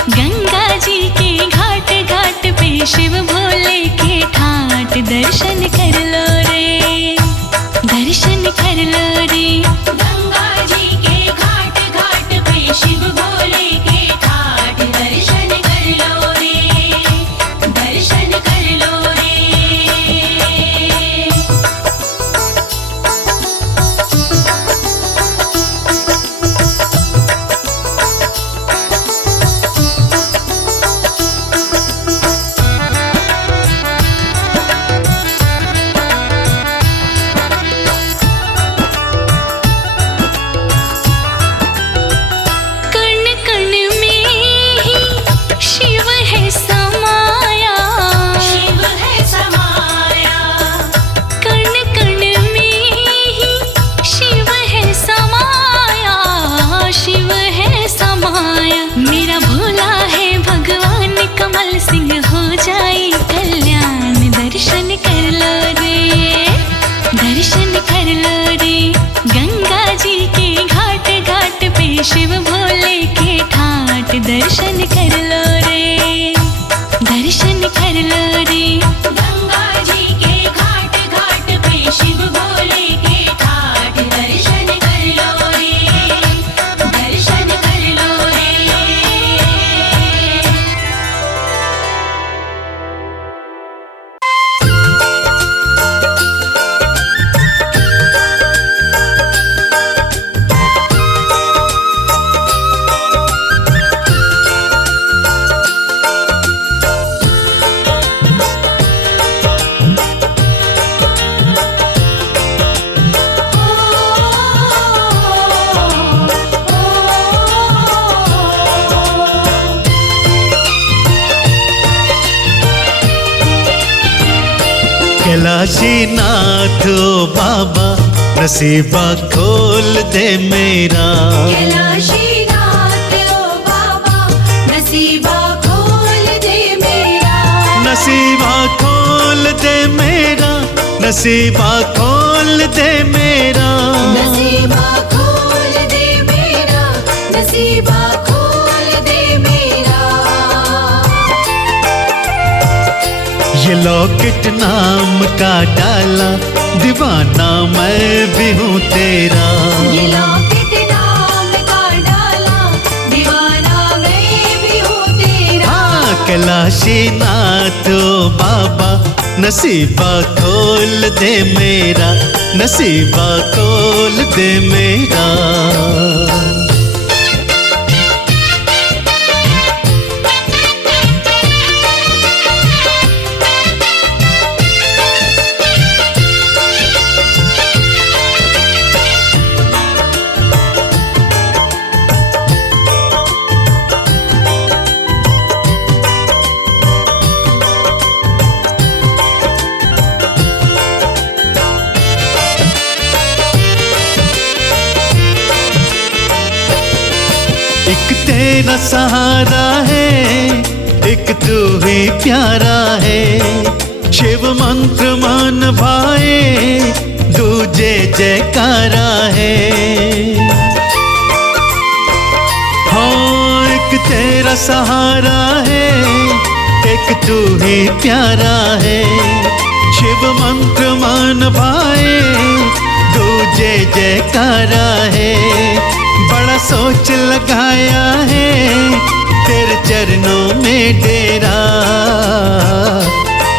गंगा जी के घाट घाट पे शिव भोले के ठाट, दर्शन कर लो रे, दर्शन कर लो रे। गंगा जी के घाट घाट पे शिव भोले के ठाट, दर्शन कर लो रे, दर्शन कर लो रे। कण कण में ही शिव है समाया, शिव है समाया, कण कण में ही शिव है समाया, शिव है समाया। मेरा भोला है भगवान कमल सिंह, हो जाए कल्याण, दर्शन कर लो रे, दर्शन कर लो रे। गंगा जी के घाट घाट पे शिव भोले के ठाट, दर्शन कर लो रे, दर्शन कर लो रे। गंगा जी के घाट घाट पे शिव भोले के ठाट, दर्शन कर लो रे, दर्शन कर लो रे। कैलाशी नाथ ओ बाबा, नसीबा खोल दे मेरा। कैलाशी नाथ ओ बाबा, नसीबा खोल दे मेरा, नसीबा खोल दे मेरा, नसीबा खोल दे मेरा। नसीबा खोल दे मेरा, नसीबा खोल दे मेरा। ये लॉकेट नाम का डाला, दीवाना मैं भी हूँ तेरा। ये लॉकेट नाम का डाला, दीवाना मैं भी हूँ तेरा। हाँ, कैलाशी नाथ ओ बाबा, नसीबा खोल दे मेरा, नसीबा खोल दे मेरा। एक तेरा सहारा है, एक तू ही प्यारा है। शिव मंत्र मान भाए, दूजे जयकारा है। हाँ, एक तेरा सहारा है, एक तू ही प्यारा है। शिव मंत्र मान भाए, दूजे जयकारा है। बड़ा सोच लगाया है, तेरे चरणों में डेरा।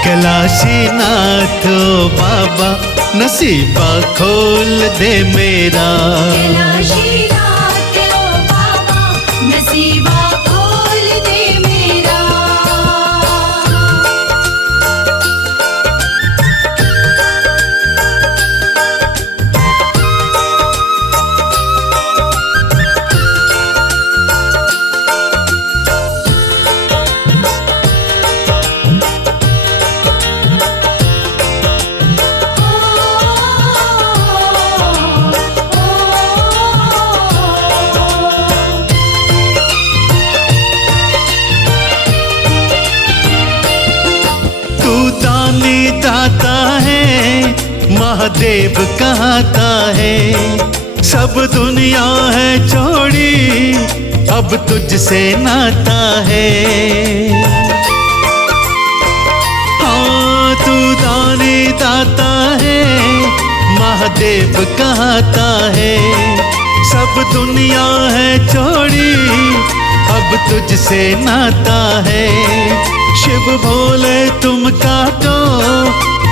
कैलाशी नाथ ओ बाबा, नसीबा खोल दे मेरा। कैलाशी नाथ ओ बाबा, नसीबा खोल दे मेरा। महादेव कहता है सब दुनिया है छोड़ी, अब तुझसे नाता है। हाँ तू दानी दाता है, महादेव कहता है सब दुनिया है छोड़ी, अब तुझसे नाता है। शिव भोले तुम काटो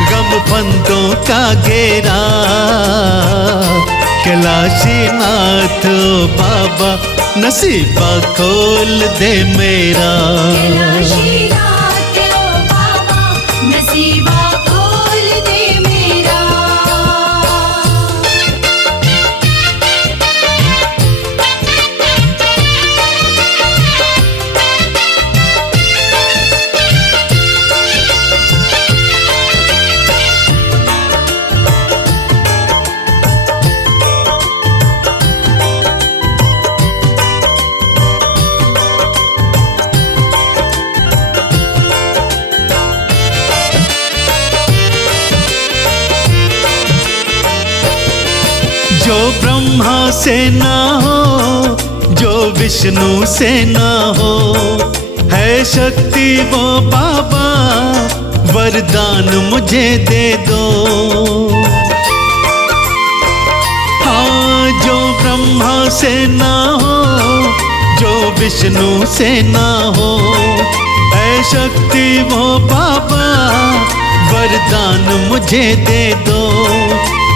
गम फंदों का घेरा, कैलाशी नाथ बाबा नसीबा खोल दे मेरा। कैलाशी नाथ ओ बाबा नसीबा खोल दे मेरा। जो ब्रह्मा से ना हो, जो विष्णु से ना हो, है शक्ति वो बाबा वरदान मुझे दे दो। हाँ जो ब्रह्मा से ना हो, जो विष्णु से ना हो, है शक्ति वो बाबा वरदान मुझे दे दो।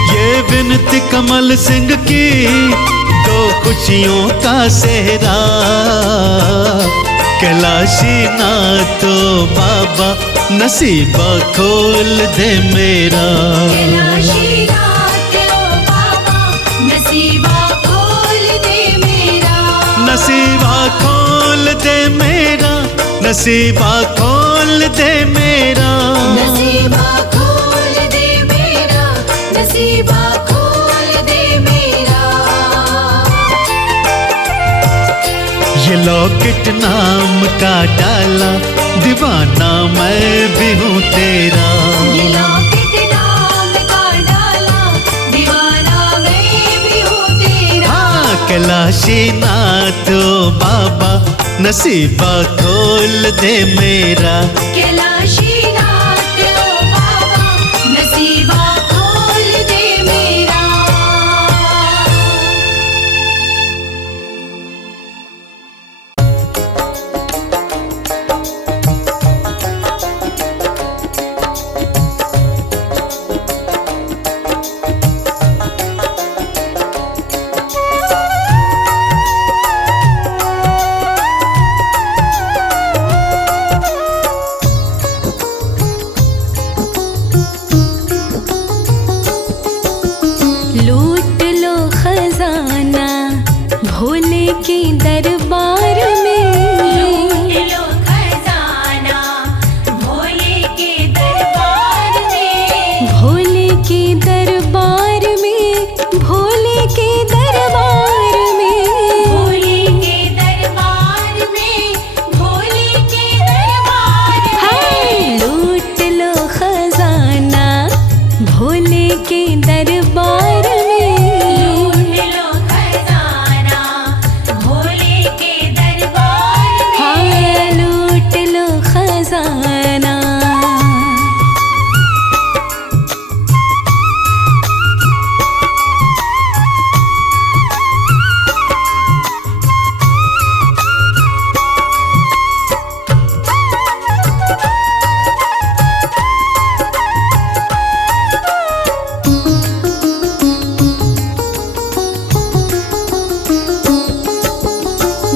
ये विनती कमल सिंह की, दो खुशियों का सेहरा, कैलाशी नाथ बाबा नसीबा खोल दे मेरा। कैलाशी नाथ ओ बाबा नसीबा खोल दे मेरा। नसीबा खोल दे मेरा, नसीबा खोल दे मेरा। नसीबा खोल दे मेरा, नसीबा खोल दे मेरा। ये लॉकेट नाम का डाला, दीवाना मैं भी हूँ तेरा। ये लॉकेट नाम का डाला, दीवाना मैं भी हूँ तेरा। हाँ कैलाशी नाथ बाबा नसीबा खोल दे मेरा। कैलाशी नाथ ओ बाबा नसीबा खोल दे मेरा। लूट लो खजाना भोले के दरबार में, लूट लो खजाना भोले के दरबार में। भोले के दरबार में, भोले के दरबार में। भोले के दरबार में, भोले के दरबार में। हाँ लूट लो खजाना भोले के दरबार में। लूट लो खजाना भोले के दरबार में। हाँ लूट लो खजाना।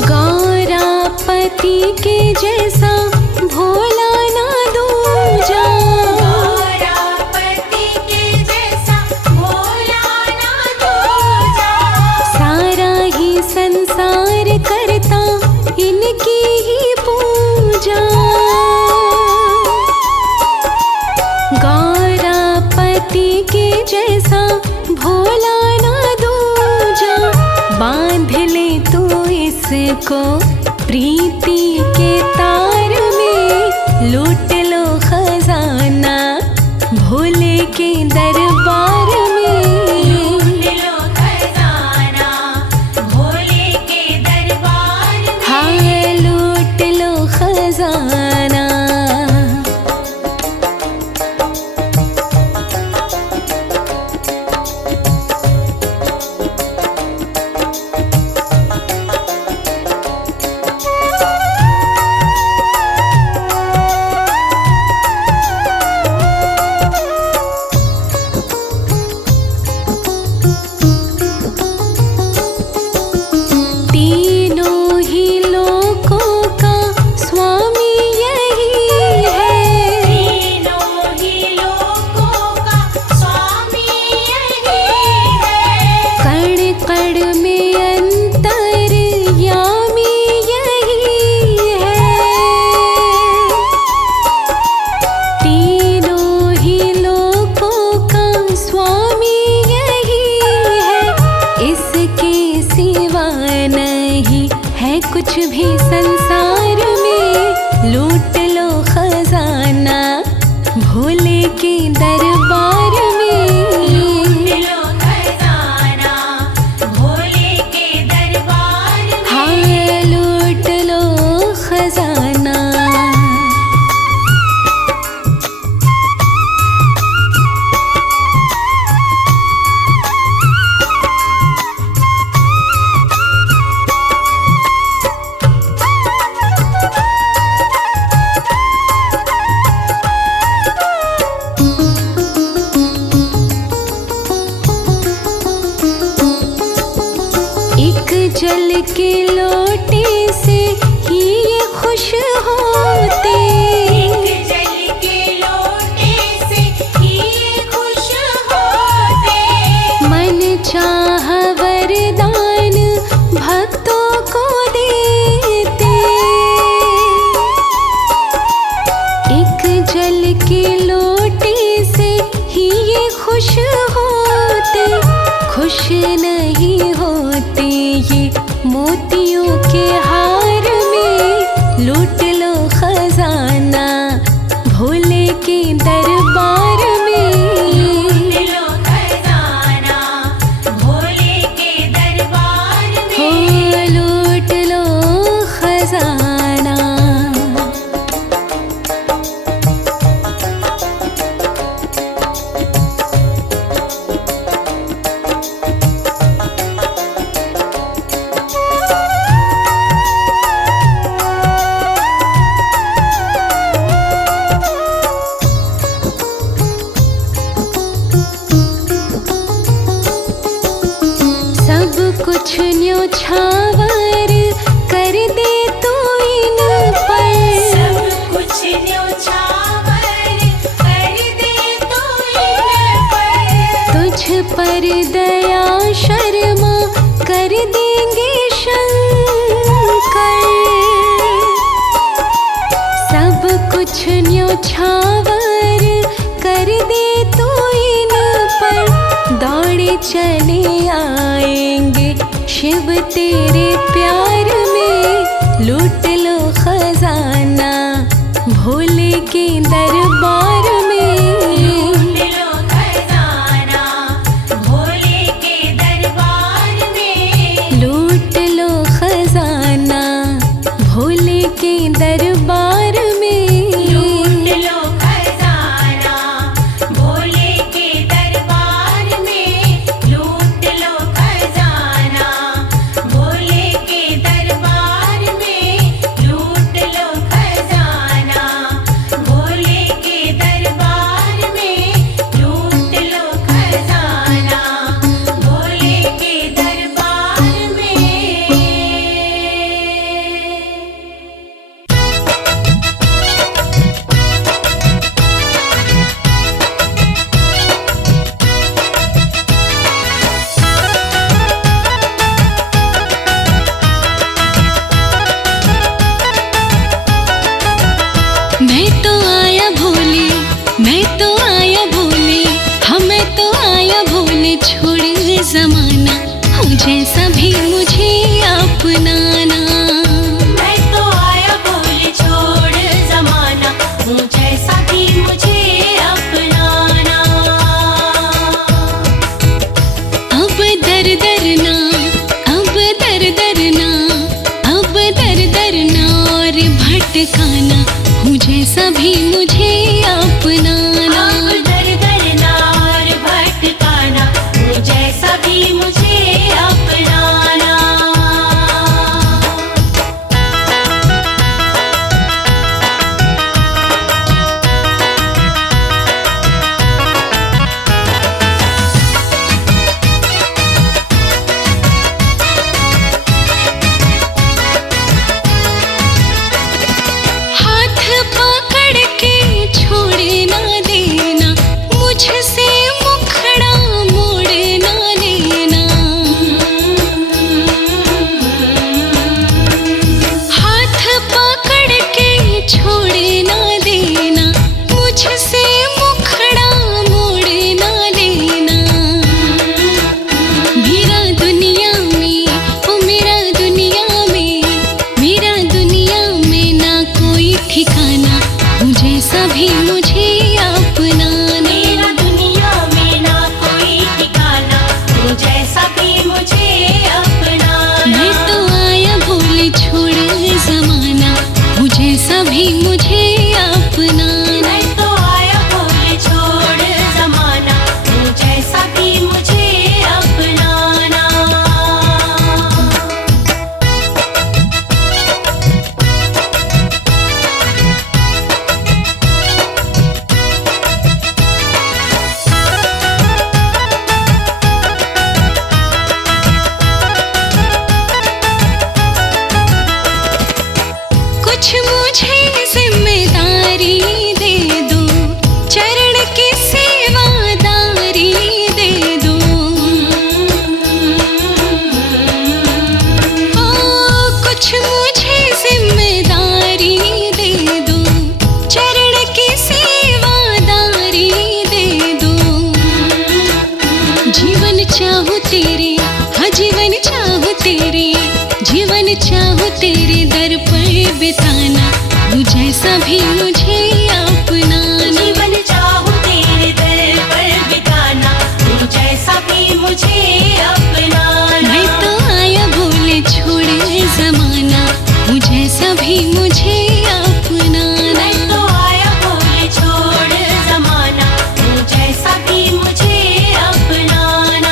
गौरापति के जैसा भोला ना दूजा। गौरापति के जैसा भोला ना दूजा। सारा ही संसार करता इनकी ही पूजा। गौरापति के जैसा भोला ना दूजा। बांध ले तू इसको प्रीति के तार में। लूट लो खजाना भोले के दरबार जल के लोटे से ही ये खुश होते। एक जल के लोटे से ही ये खुश होते। मन चाह वरदान भक्तों को देते। एक जल के लोटे से ही ये खुश होते। खुश नहीं होते ये मोतियों के हार में। लूट लो खजाना भोले के दरबार में। लूट लो खजाना भोले के दरबार हो में। लूट लो खजाना। सब कुछ न्योछावर कर दे तू इन पर। सब कुछ न्योछावर कर दे तू इन पर। तुझ पर दया शर्मा कर देंगे शंकर। सब कुछ न्योछावर कर दे तू इन पर। दौड़े चले आएंगे शिव तेरे प्यार में। लूट लो खजाना भोले के दरबार में। लूट लो खजाना भोले के दरबार में। लूट लो खजाना भोले के दरबार में। लूट लो खजाना भोले के दरबार में। लूट लो खजाना भोले के दरबार में। लूट लो खजाना भोले के दरबार में। लूट लो खजाना भोले के दरबार में। मैं तो आया भोले, मैं तो आया भोले, हमें तो आया भोले छोड़ जमाना। हो जैसा भी मुझे अपनाना। मैं तो आया भोले छोड़ जमाना। हूँ जैसा भी मुझे अपनाना। अब दर दर ना, अब दर दर ना, अब दर दर ना और भटकाना। हूँ जैसा भी मुझे अपनाना। अब दर दर ना और भटकाना। हूँ जैसा भी मुझे अपनाना। हाथ पकड़ के छोड़े ना दे। तेरे, हाँ जीवन चाहूँ तेरे, जीवन चाहूँ तेरे दर पर बिताना, तू जैसा भी मुझे अपनाना। जीवन चाहूँ तेरे दर पर बिताना, तू जैसा भी मुझे अपनाना। मैं तो आया भूले छोड़े जमाना, तू जैसा भी मुझे अपनाना। मैं तो आया भूले छोड़ जमाना, तू जैसा भी मुझे अपनाना।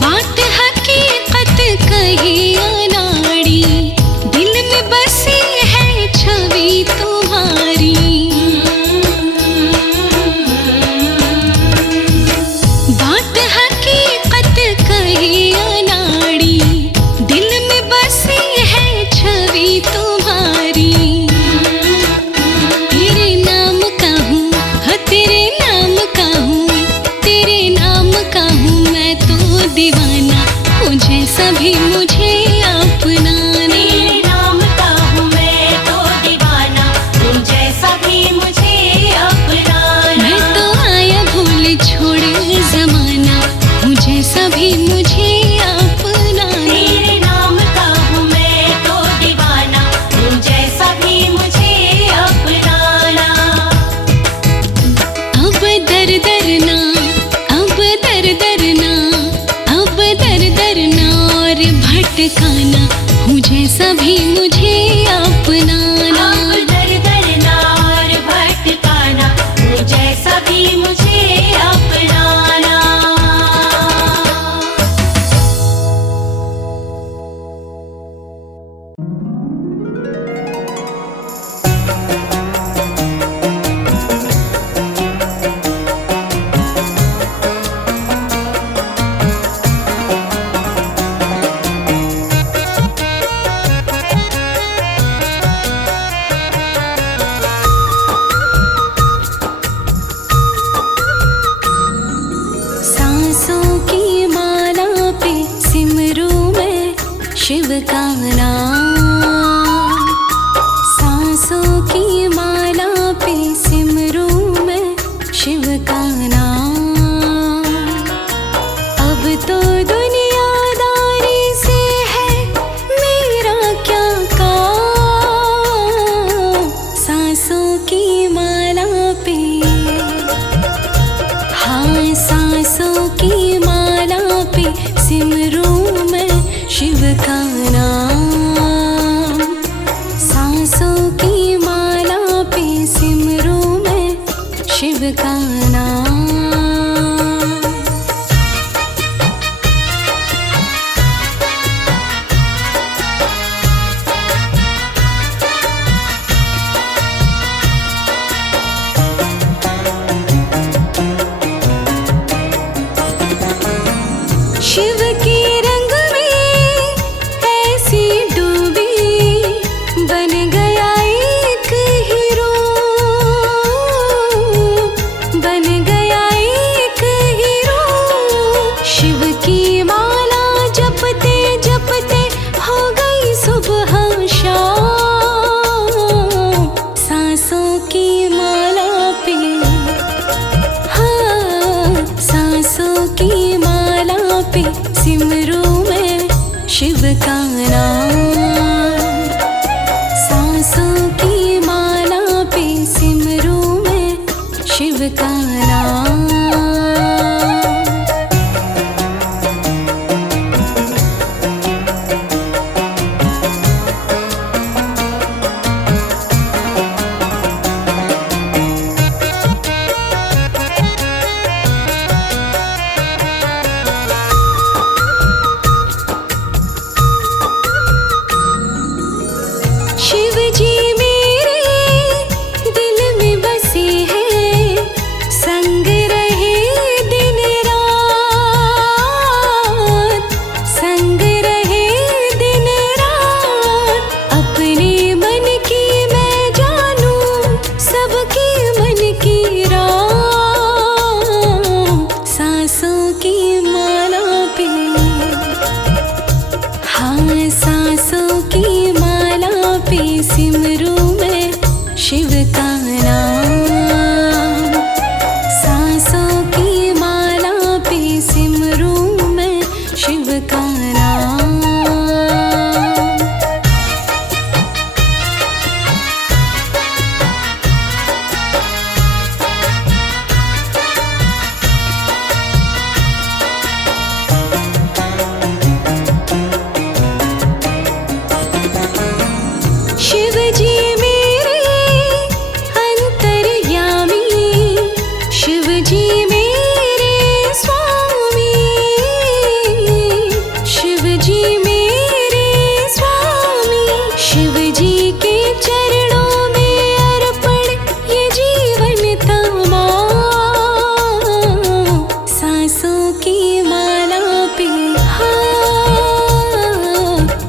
बात हकीकत कही अनाड़ी, दिल में बसी है छवि तुम्हारी। बात हकीकत कही अनाड़ी, दिल में बसी है छवि तुम्हारी। तेरे नाम का हूँ, हाँ तेरे नाम का हूँ, तेरे नाम का हूँ मैं तो दीवाना, मुझे सभी मुझे अपनाना। तेरे नाम का हूँ मैं तो दीवाना, तू जैसा भी मुझे अपनाना। मैं तो आया भूल छोड़े जमाना, मुझे सभी मुझे अपनाना। तेरे नाम का हूँ मैं तो दीवाना, तू जैसा भी मुझे अपनाना। अब दर दर ना, अब दर दर ना, अब दर दर ना और भटकाना, मुझे सभी मुझे अपनाना। अब दर दर ना और भटकाना, तू जैसा भी मुझे अपनाना। सांसों की माला पे सिमरूं मैं शिव का नाम। सांसों की माला पे सिमरूं मैं शिव का नाम। अब तो दुनियादारी से है मेरा क्या काम। सांसों की माला पे, हाँ सांसों की माला पे सिमरूं मैं शिव का नाम। सांसों की माला पे सिमरूं मैं शिव का नाम। शिव के रंग में शिव का नाम। सांसों की माला पे सिमरूं मैं शिव का नाम। शिव जी मेरे अंतर्यामी, शिव जी मेरे स्वामी, शिव जी मेरे स्वामी। शिव जी के चरणों में अर्पण ये जीवन तमाम। सांसों की माला पे, हाँ,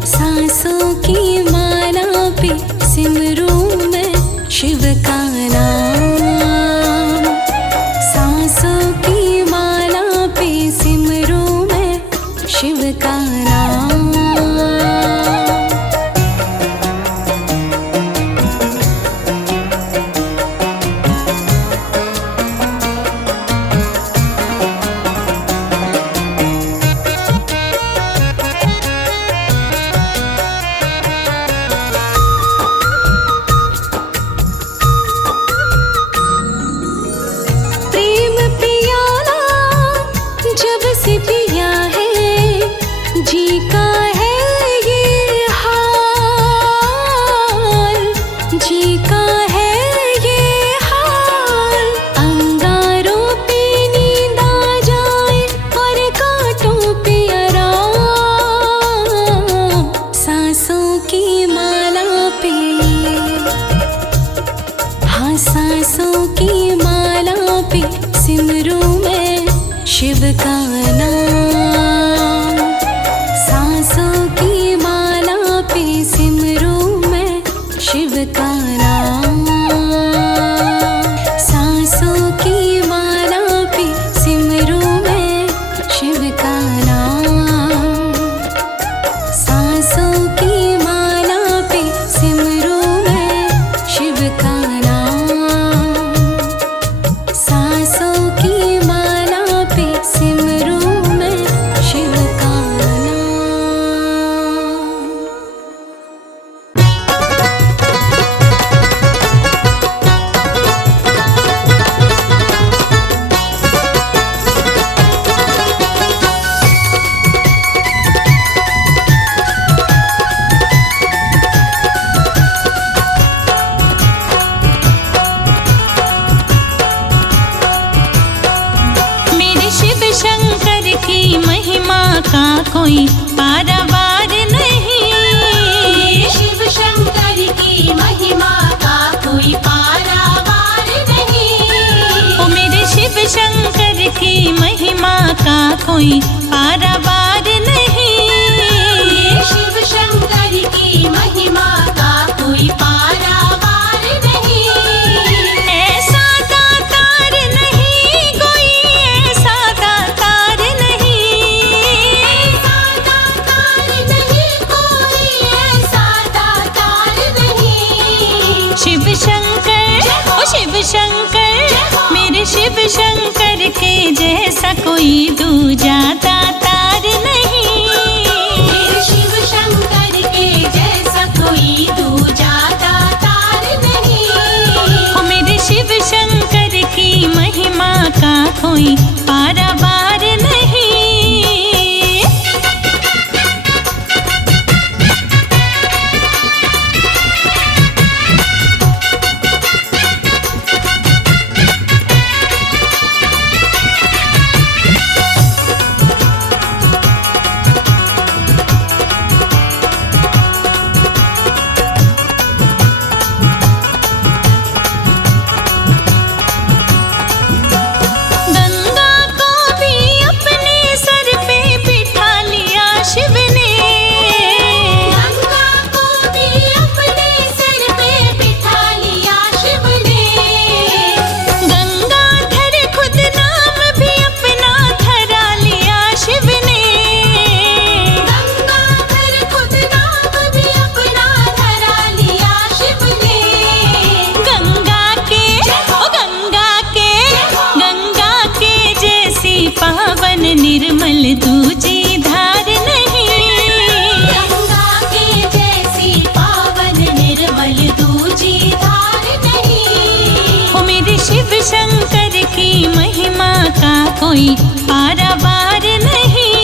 सांसों की माला पे सिमरूं मैं शिव का नाम। सांसों की माला पे सिमरूं मैं शिव का नाम। प्रेम पियाला जब से पिया है, जी का है ये हाल, जी का है ये हाल। अंगारों पे नींद आ जाए और कांटों पे आराम। सांसों की माला पे, हाँ, सांसों की माला पे सिमरूं मैं शिव का नाम। सांसों की माला पे सिमरूं मैं शिव का नाम। सांसों की माला पे सिमरूं मैं शिव का नाम। सांसों की माला पे सिमरूं मैं शिव का नाम। सांसों की माला पे सिमरूं मैं शिव का मेरे शिव शंकर की महिमा का कोई पारावार नहीं। शिव शंकर की महिमा का कोई पारावार नहीं। ओ मेरे शिव शंकर की महिमा का कोई पारावार नहीं। शिव शंकर की महिमा का कोई पारावार नहीं। ऐसा दातार नहीं कोई, ऐसा दातार नहीं। ऐसा दातार नहीं कोई, ऐसा दातार नहीं। शिव शंकर, ओ शिव शंकर, मेरे शिव शंकर के जैसा कोई दूजा दातार नहीं। मेरे शिव शंकर के जैसा कोई दूजा दातार नहीं। ओ मेरे शिव शंकर की महिमा का कोई पारावार नहीं। गंगा को भी अपने शंकर की महिमा का कोई पारावार नहीं।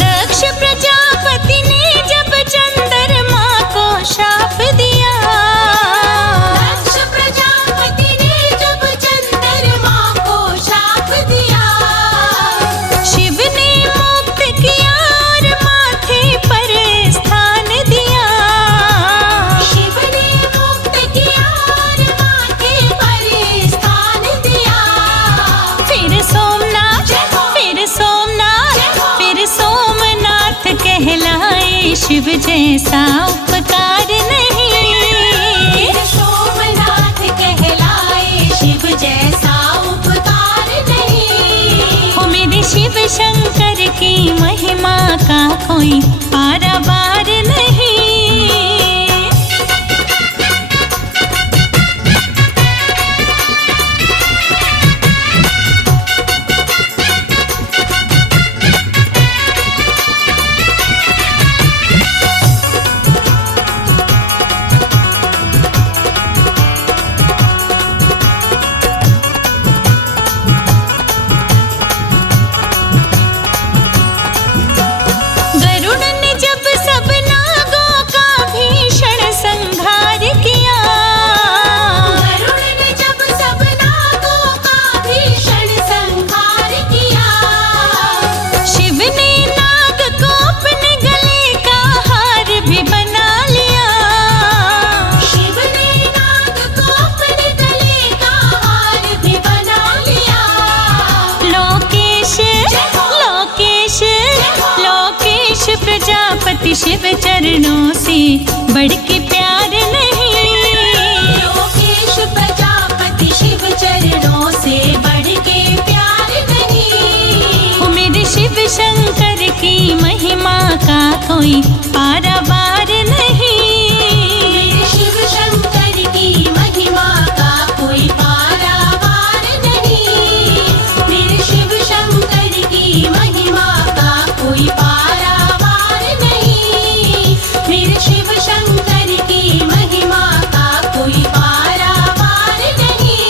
दक्ष प्रजापति ने जब चंद्रमा को शाप दिया, दक्ष प्रजापति ने जब चंद्रमा को शाप दिया, शिव ने मुक्त किया और माथे पर स्थान दिया। शिव ने मुक्त किया और माथे पर स्थान दिया। फिर सोमनाथ, फिर सोमनाथ, फिर सोमनाथ कहलाए, शिव जैसा उपकार नहीं। सोमनाथ कहलाए, शिव जैसा उपकार नहीं। ओ मेरे शिव शंकर की महिमा का कोई पारावार नहीं। गरुड़ ने जब सब नागों का भीषण संहार किया, गरुड़ ने जब सब नागों का भीषण संहार किया, शिव ने नाग को अपने गले का हार भी बना लिया। शिव ने नाग को अपने गले का हार भी बना लिया। लोकेश, लोकेश, लोकेश प्रजापति शिव चरणों से बढ़ के प्यार नहीं। लोकेश प्रजापति शिव चरणों से बढ़ के प्यार नहीं। ओ मेरे शिव शंकर की महिमा का कोई पारावार नहीं। मेरे शिव शंकर की महिमा का कोई पारावार नहीं। मेरे शिव शंकर की महिमा का कोई पारावार नहीं। मेरे शिव शंकर की महिमा का कोई पारावार नहीं।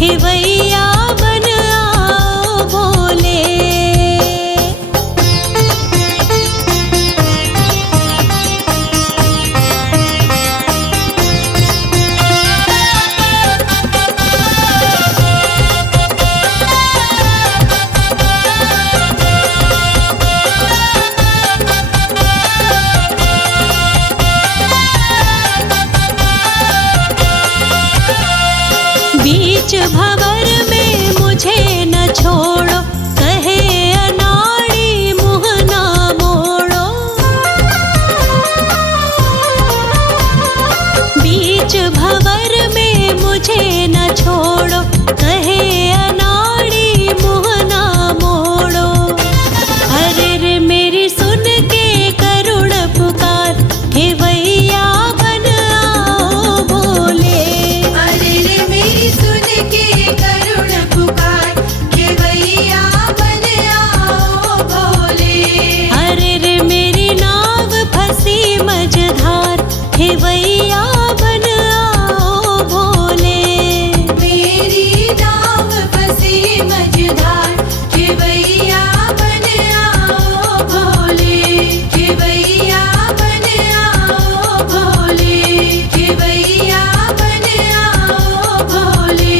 खेवैया बन आओ भोले। बीच भंवर में मुझे न छोड़ो, कहे अनाड़ी मुँह ना मोड़ो। बीच भंवर में मुझे न छोड़ो, कहे अनाड़ी मुँह ना मोड़ो। अरे रे मेरी सुन के करुण पुकार, खेवैया बन आओ भोले। अरे रे मेरी सुन के करुण पुकार, खेवैया बन आओ भोले। अरे रे मेरी नाव फंसी मझधार, खेवैया बन आओ भोले। मेरी नाव फंसी मझधार, खेवैया बन आओ भोले। खेवैया बन आओ भोले। खेवैया बन आओ भोले।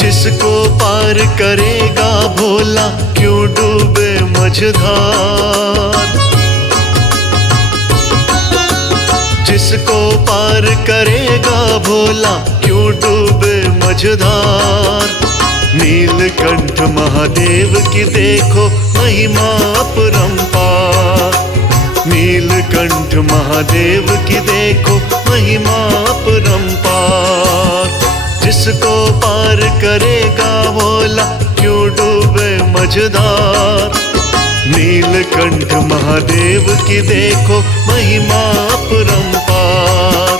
जिसको पार करेगा भोला क्यों डूबे मझधार। जिसको पार करेगा भोला क्यों डूबे मझधार। नीलकंठ महादेव की देखो महिमा अपरंपार। नीलकंठ महादेव की देखो महिमा अपरंपार। जिसको पार करेगा भोला क्यों डूबे मझधार। नीलकंठ महादेव की देखो महिमा अपरंपार।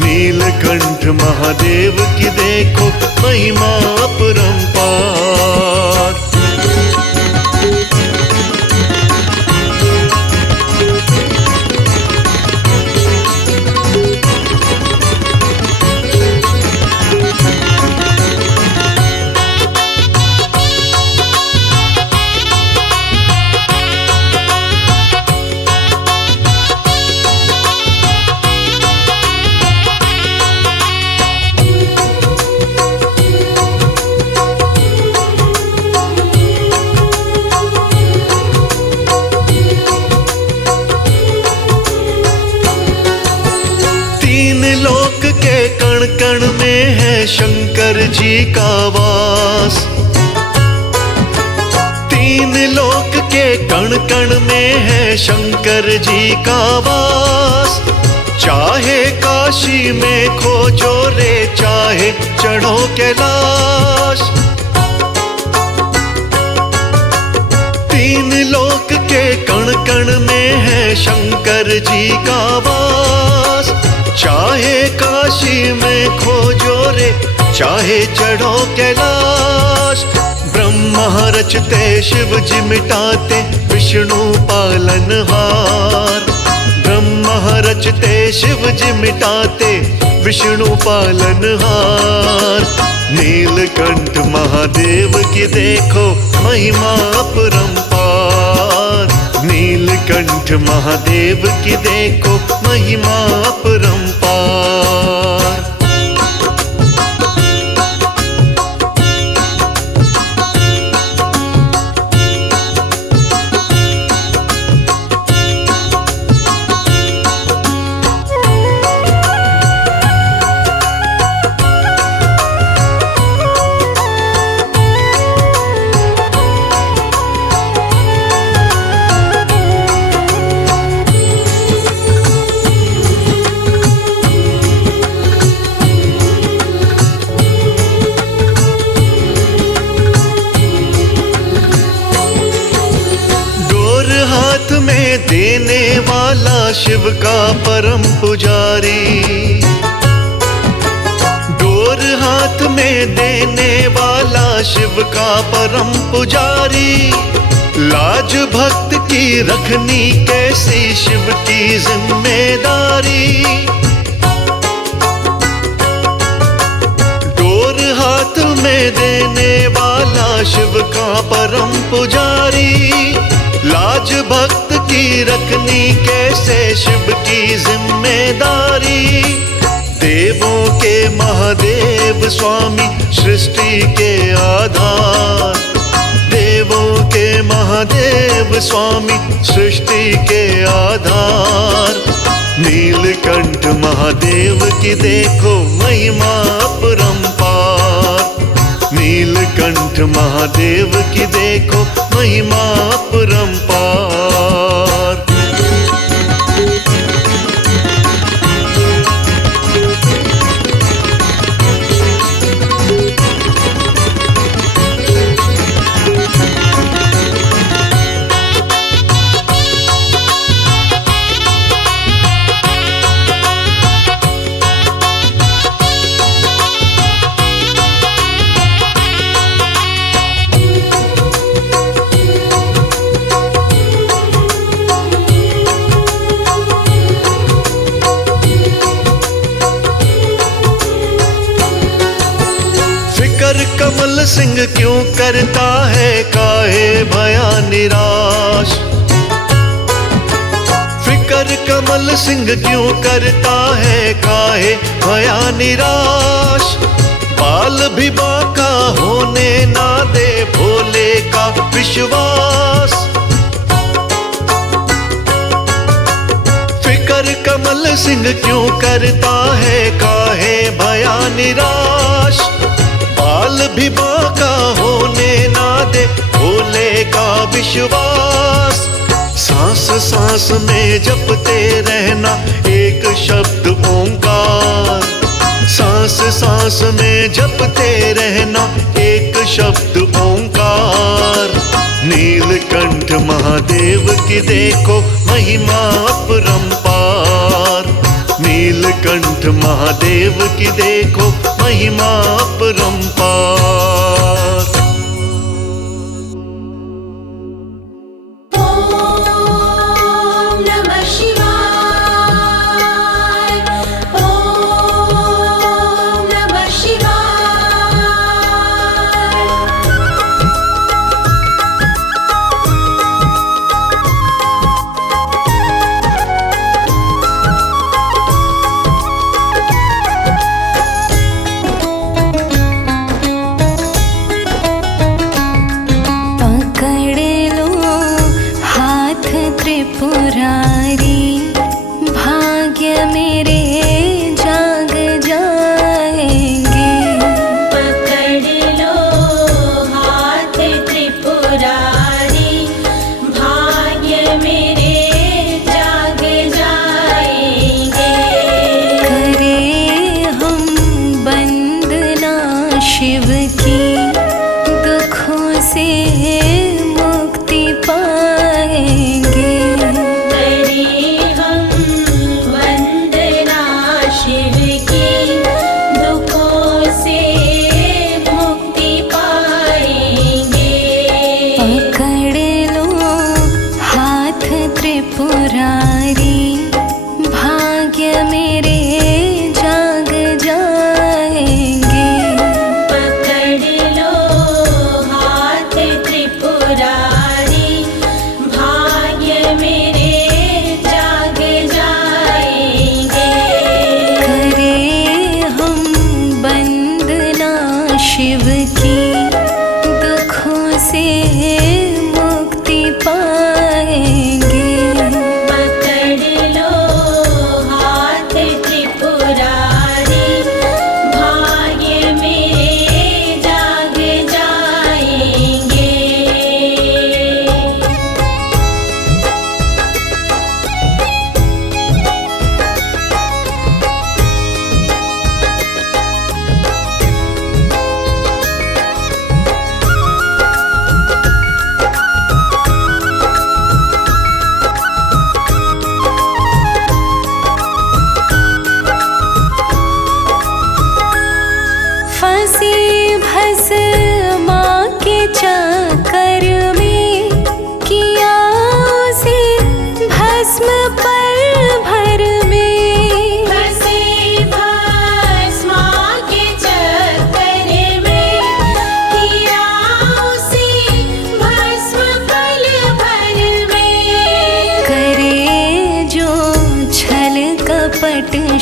नीलकंठ महादेव की देखो महिमा अपरंपार। लोक के कण कण में है शंकर जी का वास। तीन लोक के कण कण में है शंकर जी का वास। चाहे काशी में खोजो रे चाहे चढ़ो कैलाश। तीन लोक के कण कण में है शंकर जी का वास। चाहे काशी में खोजो रे चाहे चढ़ो कैलाश। ब्रह्मा रचते शिव जी मिटाते विष्णु पालनहार। ब्रह्मा रचते शिव जी मिटाते विष्णु पालनहार। नीलकंठ महादेव की देखो महिमा अपरंपार। नीलकंठ महादेव की देखो महिमा अपरंपार। शिव का परम पुजारी। डोर हाथ में देने वाला शिव का परम पुजारी। लाज भक्त की रखनी कैसी शिव की जिम्मेदारी। डोर हाथ में देने वाला शिव का परम पुजारी। लाज भक्त की रखनी कैसे शिव की जिम्मेदारी। देवों के महादेव स्वामी सृष्टि के आधार। देवों के महादेव स्वामी सृष्टि के आधार। नीलकंठ महादेव की देखो महिमा अपरंपार। नीलकंठ महादेव की देखो महिमा अपरंपार। कमल सिंह क्यों करता है काहे भया निराश। फिकर कमल सिंह क्यों करता है काहे भया निराश। बाल भी बाका होने ना दे भोले का विश्वास। फिकर कमल सिंह क्यों करता है काहे भया निराश। बाल भी बाका होने ना दे भोले का विश्वास। सांस सांस में जपते रहना एक शब्द ओंकार। सांस सांस में जपते रहना एक शब्द ओंकार। नीलकंठ महादेव की देखो महिमा अपरंपार। नीलकंठ महादेव की देखो महिमा अपरंपार। ओम नमः शिवाय। ओम नमः शिवाय।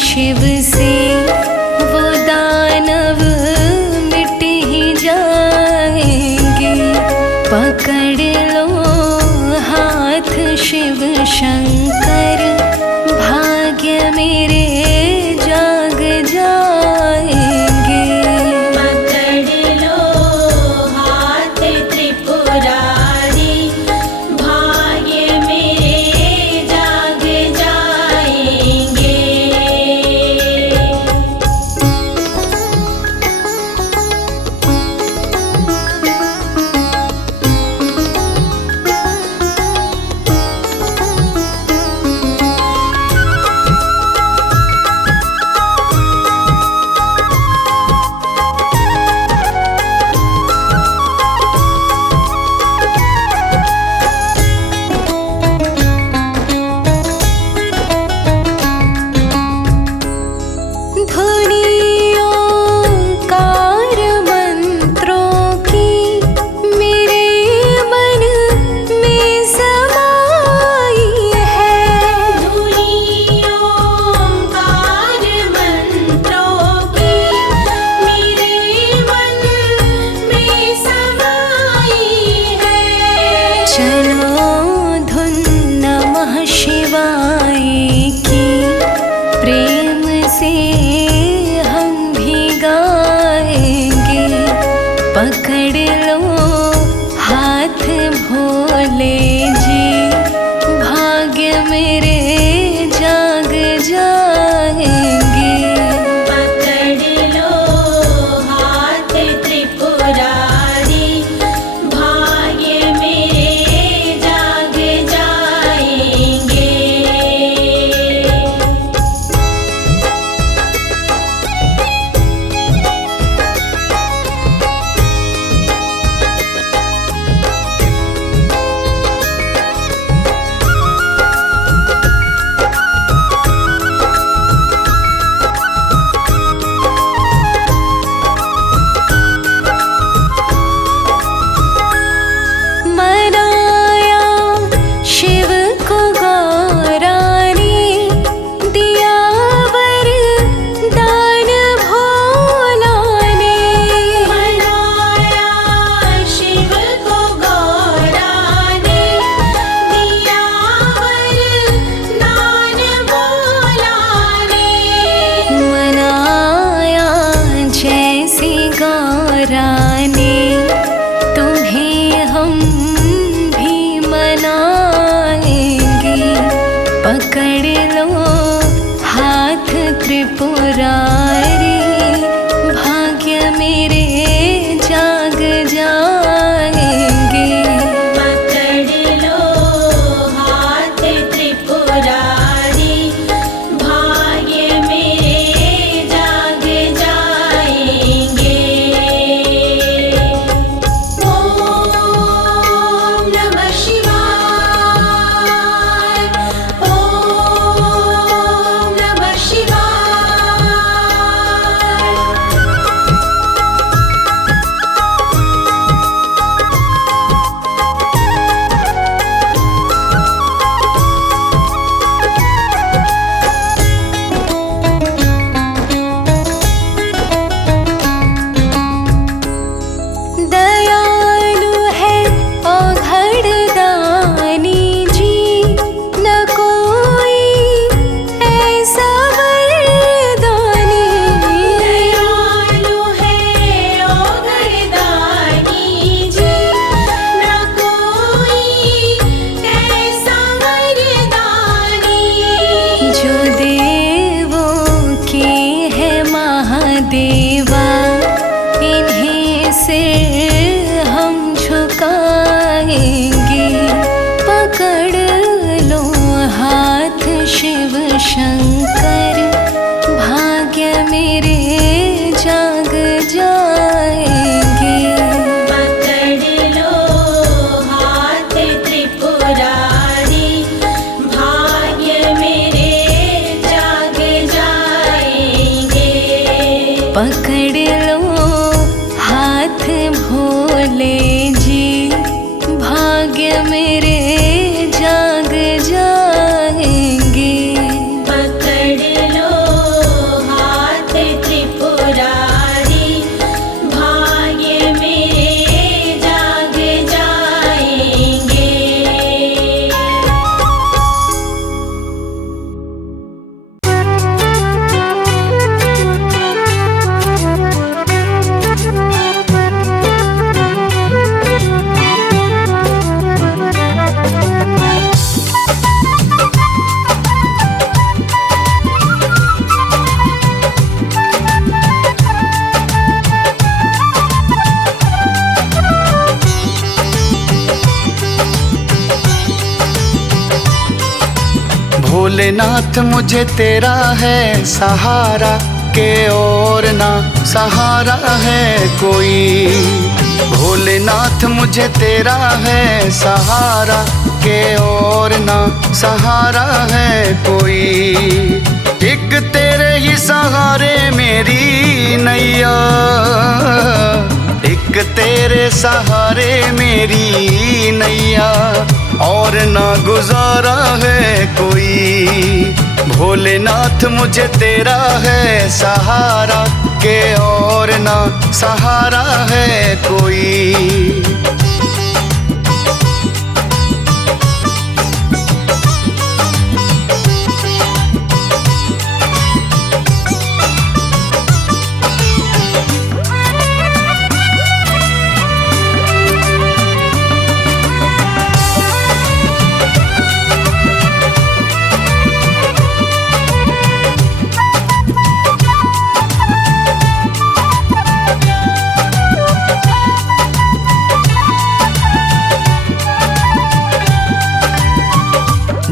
शिव से वो दानव मिट ही जाएंगे। पकड़ लो हाथ शिव शंकर, भाग्य मेरे जाग जाएंगे। पकड़ लो हाथ त्रिपुरारी, भाग्य मेरे जाग जाएंगे। भोलेनाथ मुझे तेरा है सहारा, के और ना सहारा है कोई। भोलेनाथ मुझे तेरा है सहारा, के और ना सहारा है कोई। एक तेरे ही सहारे मेरी नैया, एक तेरे सहारे मेरी नैया, और ना गुजारा है कोई। भोलेनाथ मुझे तेरा है सहारा, के और ना सहारा है कोई।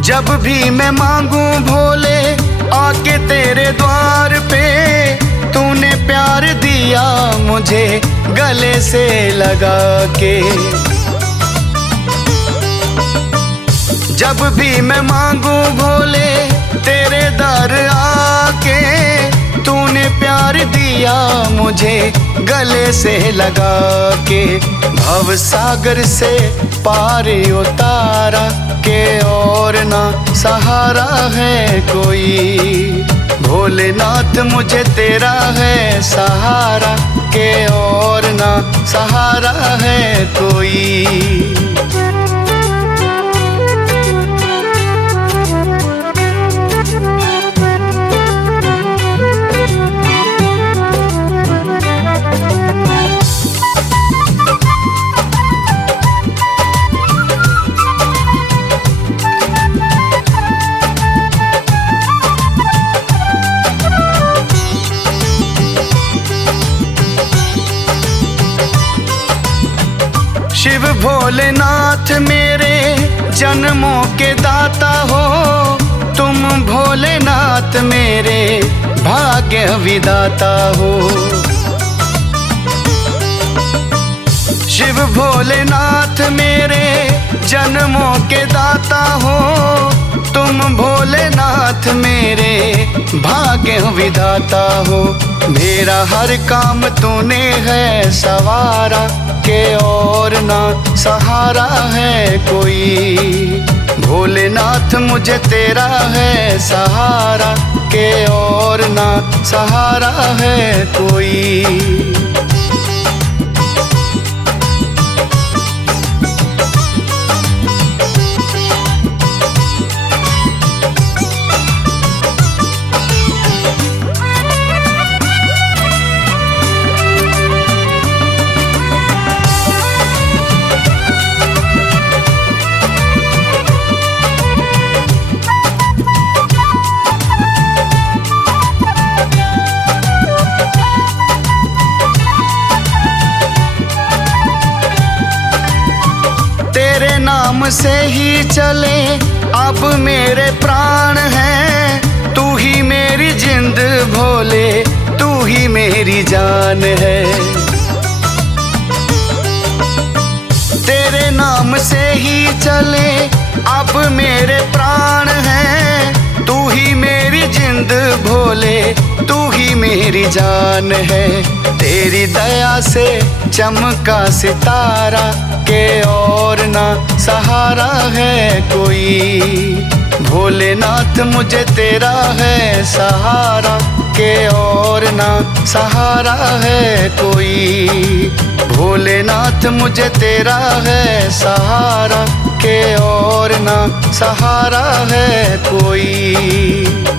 जब भी मैं मांगू भोले आके तेरे द्वार पे, तूने प्यार दिया मुझे गले से लगा के। जब भी मैं मांगू भोले तेरे दर आके, तूने प्यार दिया मुझे गले से लगा के। भव सागर से पार उतारा, के और ना सहारा है कोई। भोलेनाथ मुझे तेरा है सहारा, के और ना सहारा है कोई। शिव भोलेनाथ मेरे जन्मों के दाता हो, तुम भोलेनाथ मेरे भाग्य विदाता हो। शिव भोलेनाथ मेरे जन्मों के दाता हो, तुम भोलेनाथ मेरे भाग्य विधाता हो। मेरा हर काम तूने है सवारा, के और ना सहारा है कोई। भोलेनाथ मुझे तेरा है सहारा, के और ना सहारा है कोई। नाम से ही चले अब मेरे प्राण हैं, तू ही मेरी जिंद भोले, तू ही मेरी जान है। तेरे नाम से ही चले अब मेरे प्राण हैं, तू ही मेरी जिंद भोले, तू ही मेरी जान है। तेरी दया से चमका सितारा, के और ना सहारा है कोई। भोलेनाथ मुझे तेरा है सहारा, के और ना सहारा है कोई। भोलेनाथ मुझे तेरा है सहारा, के और ना सहारा है कोई।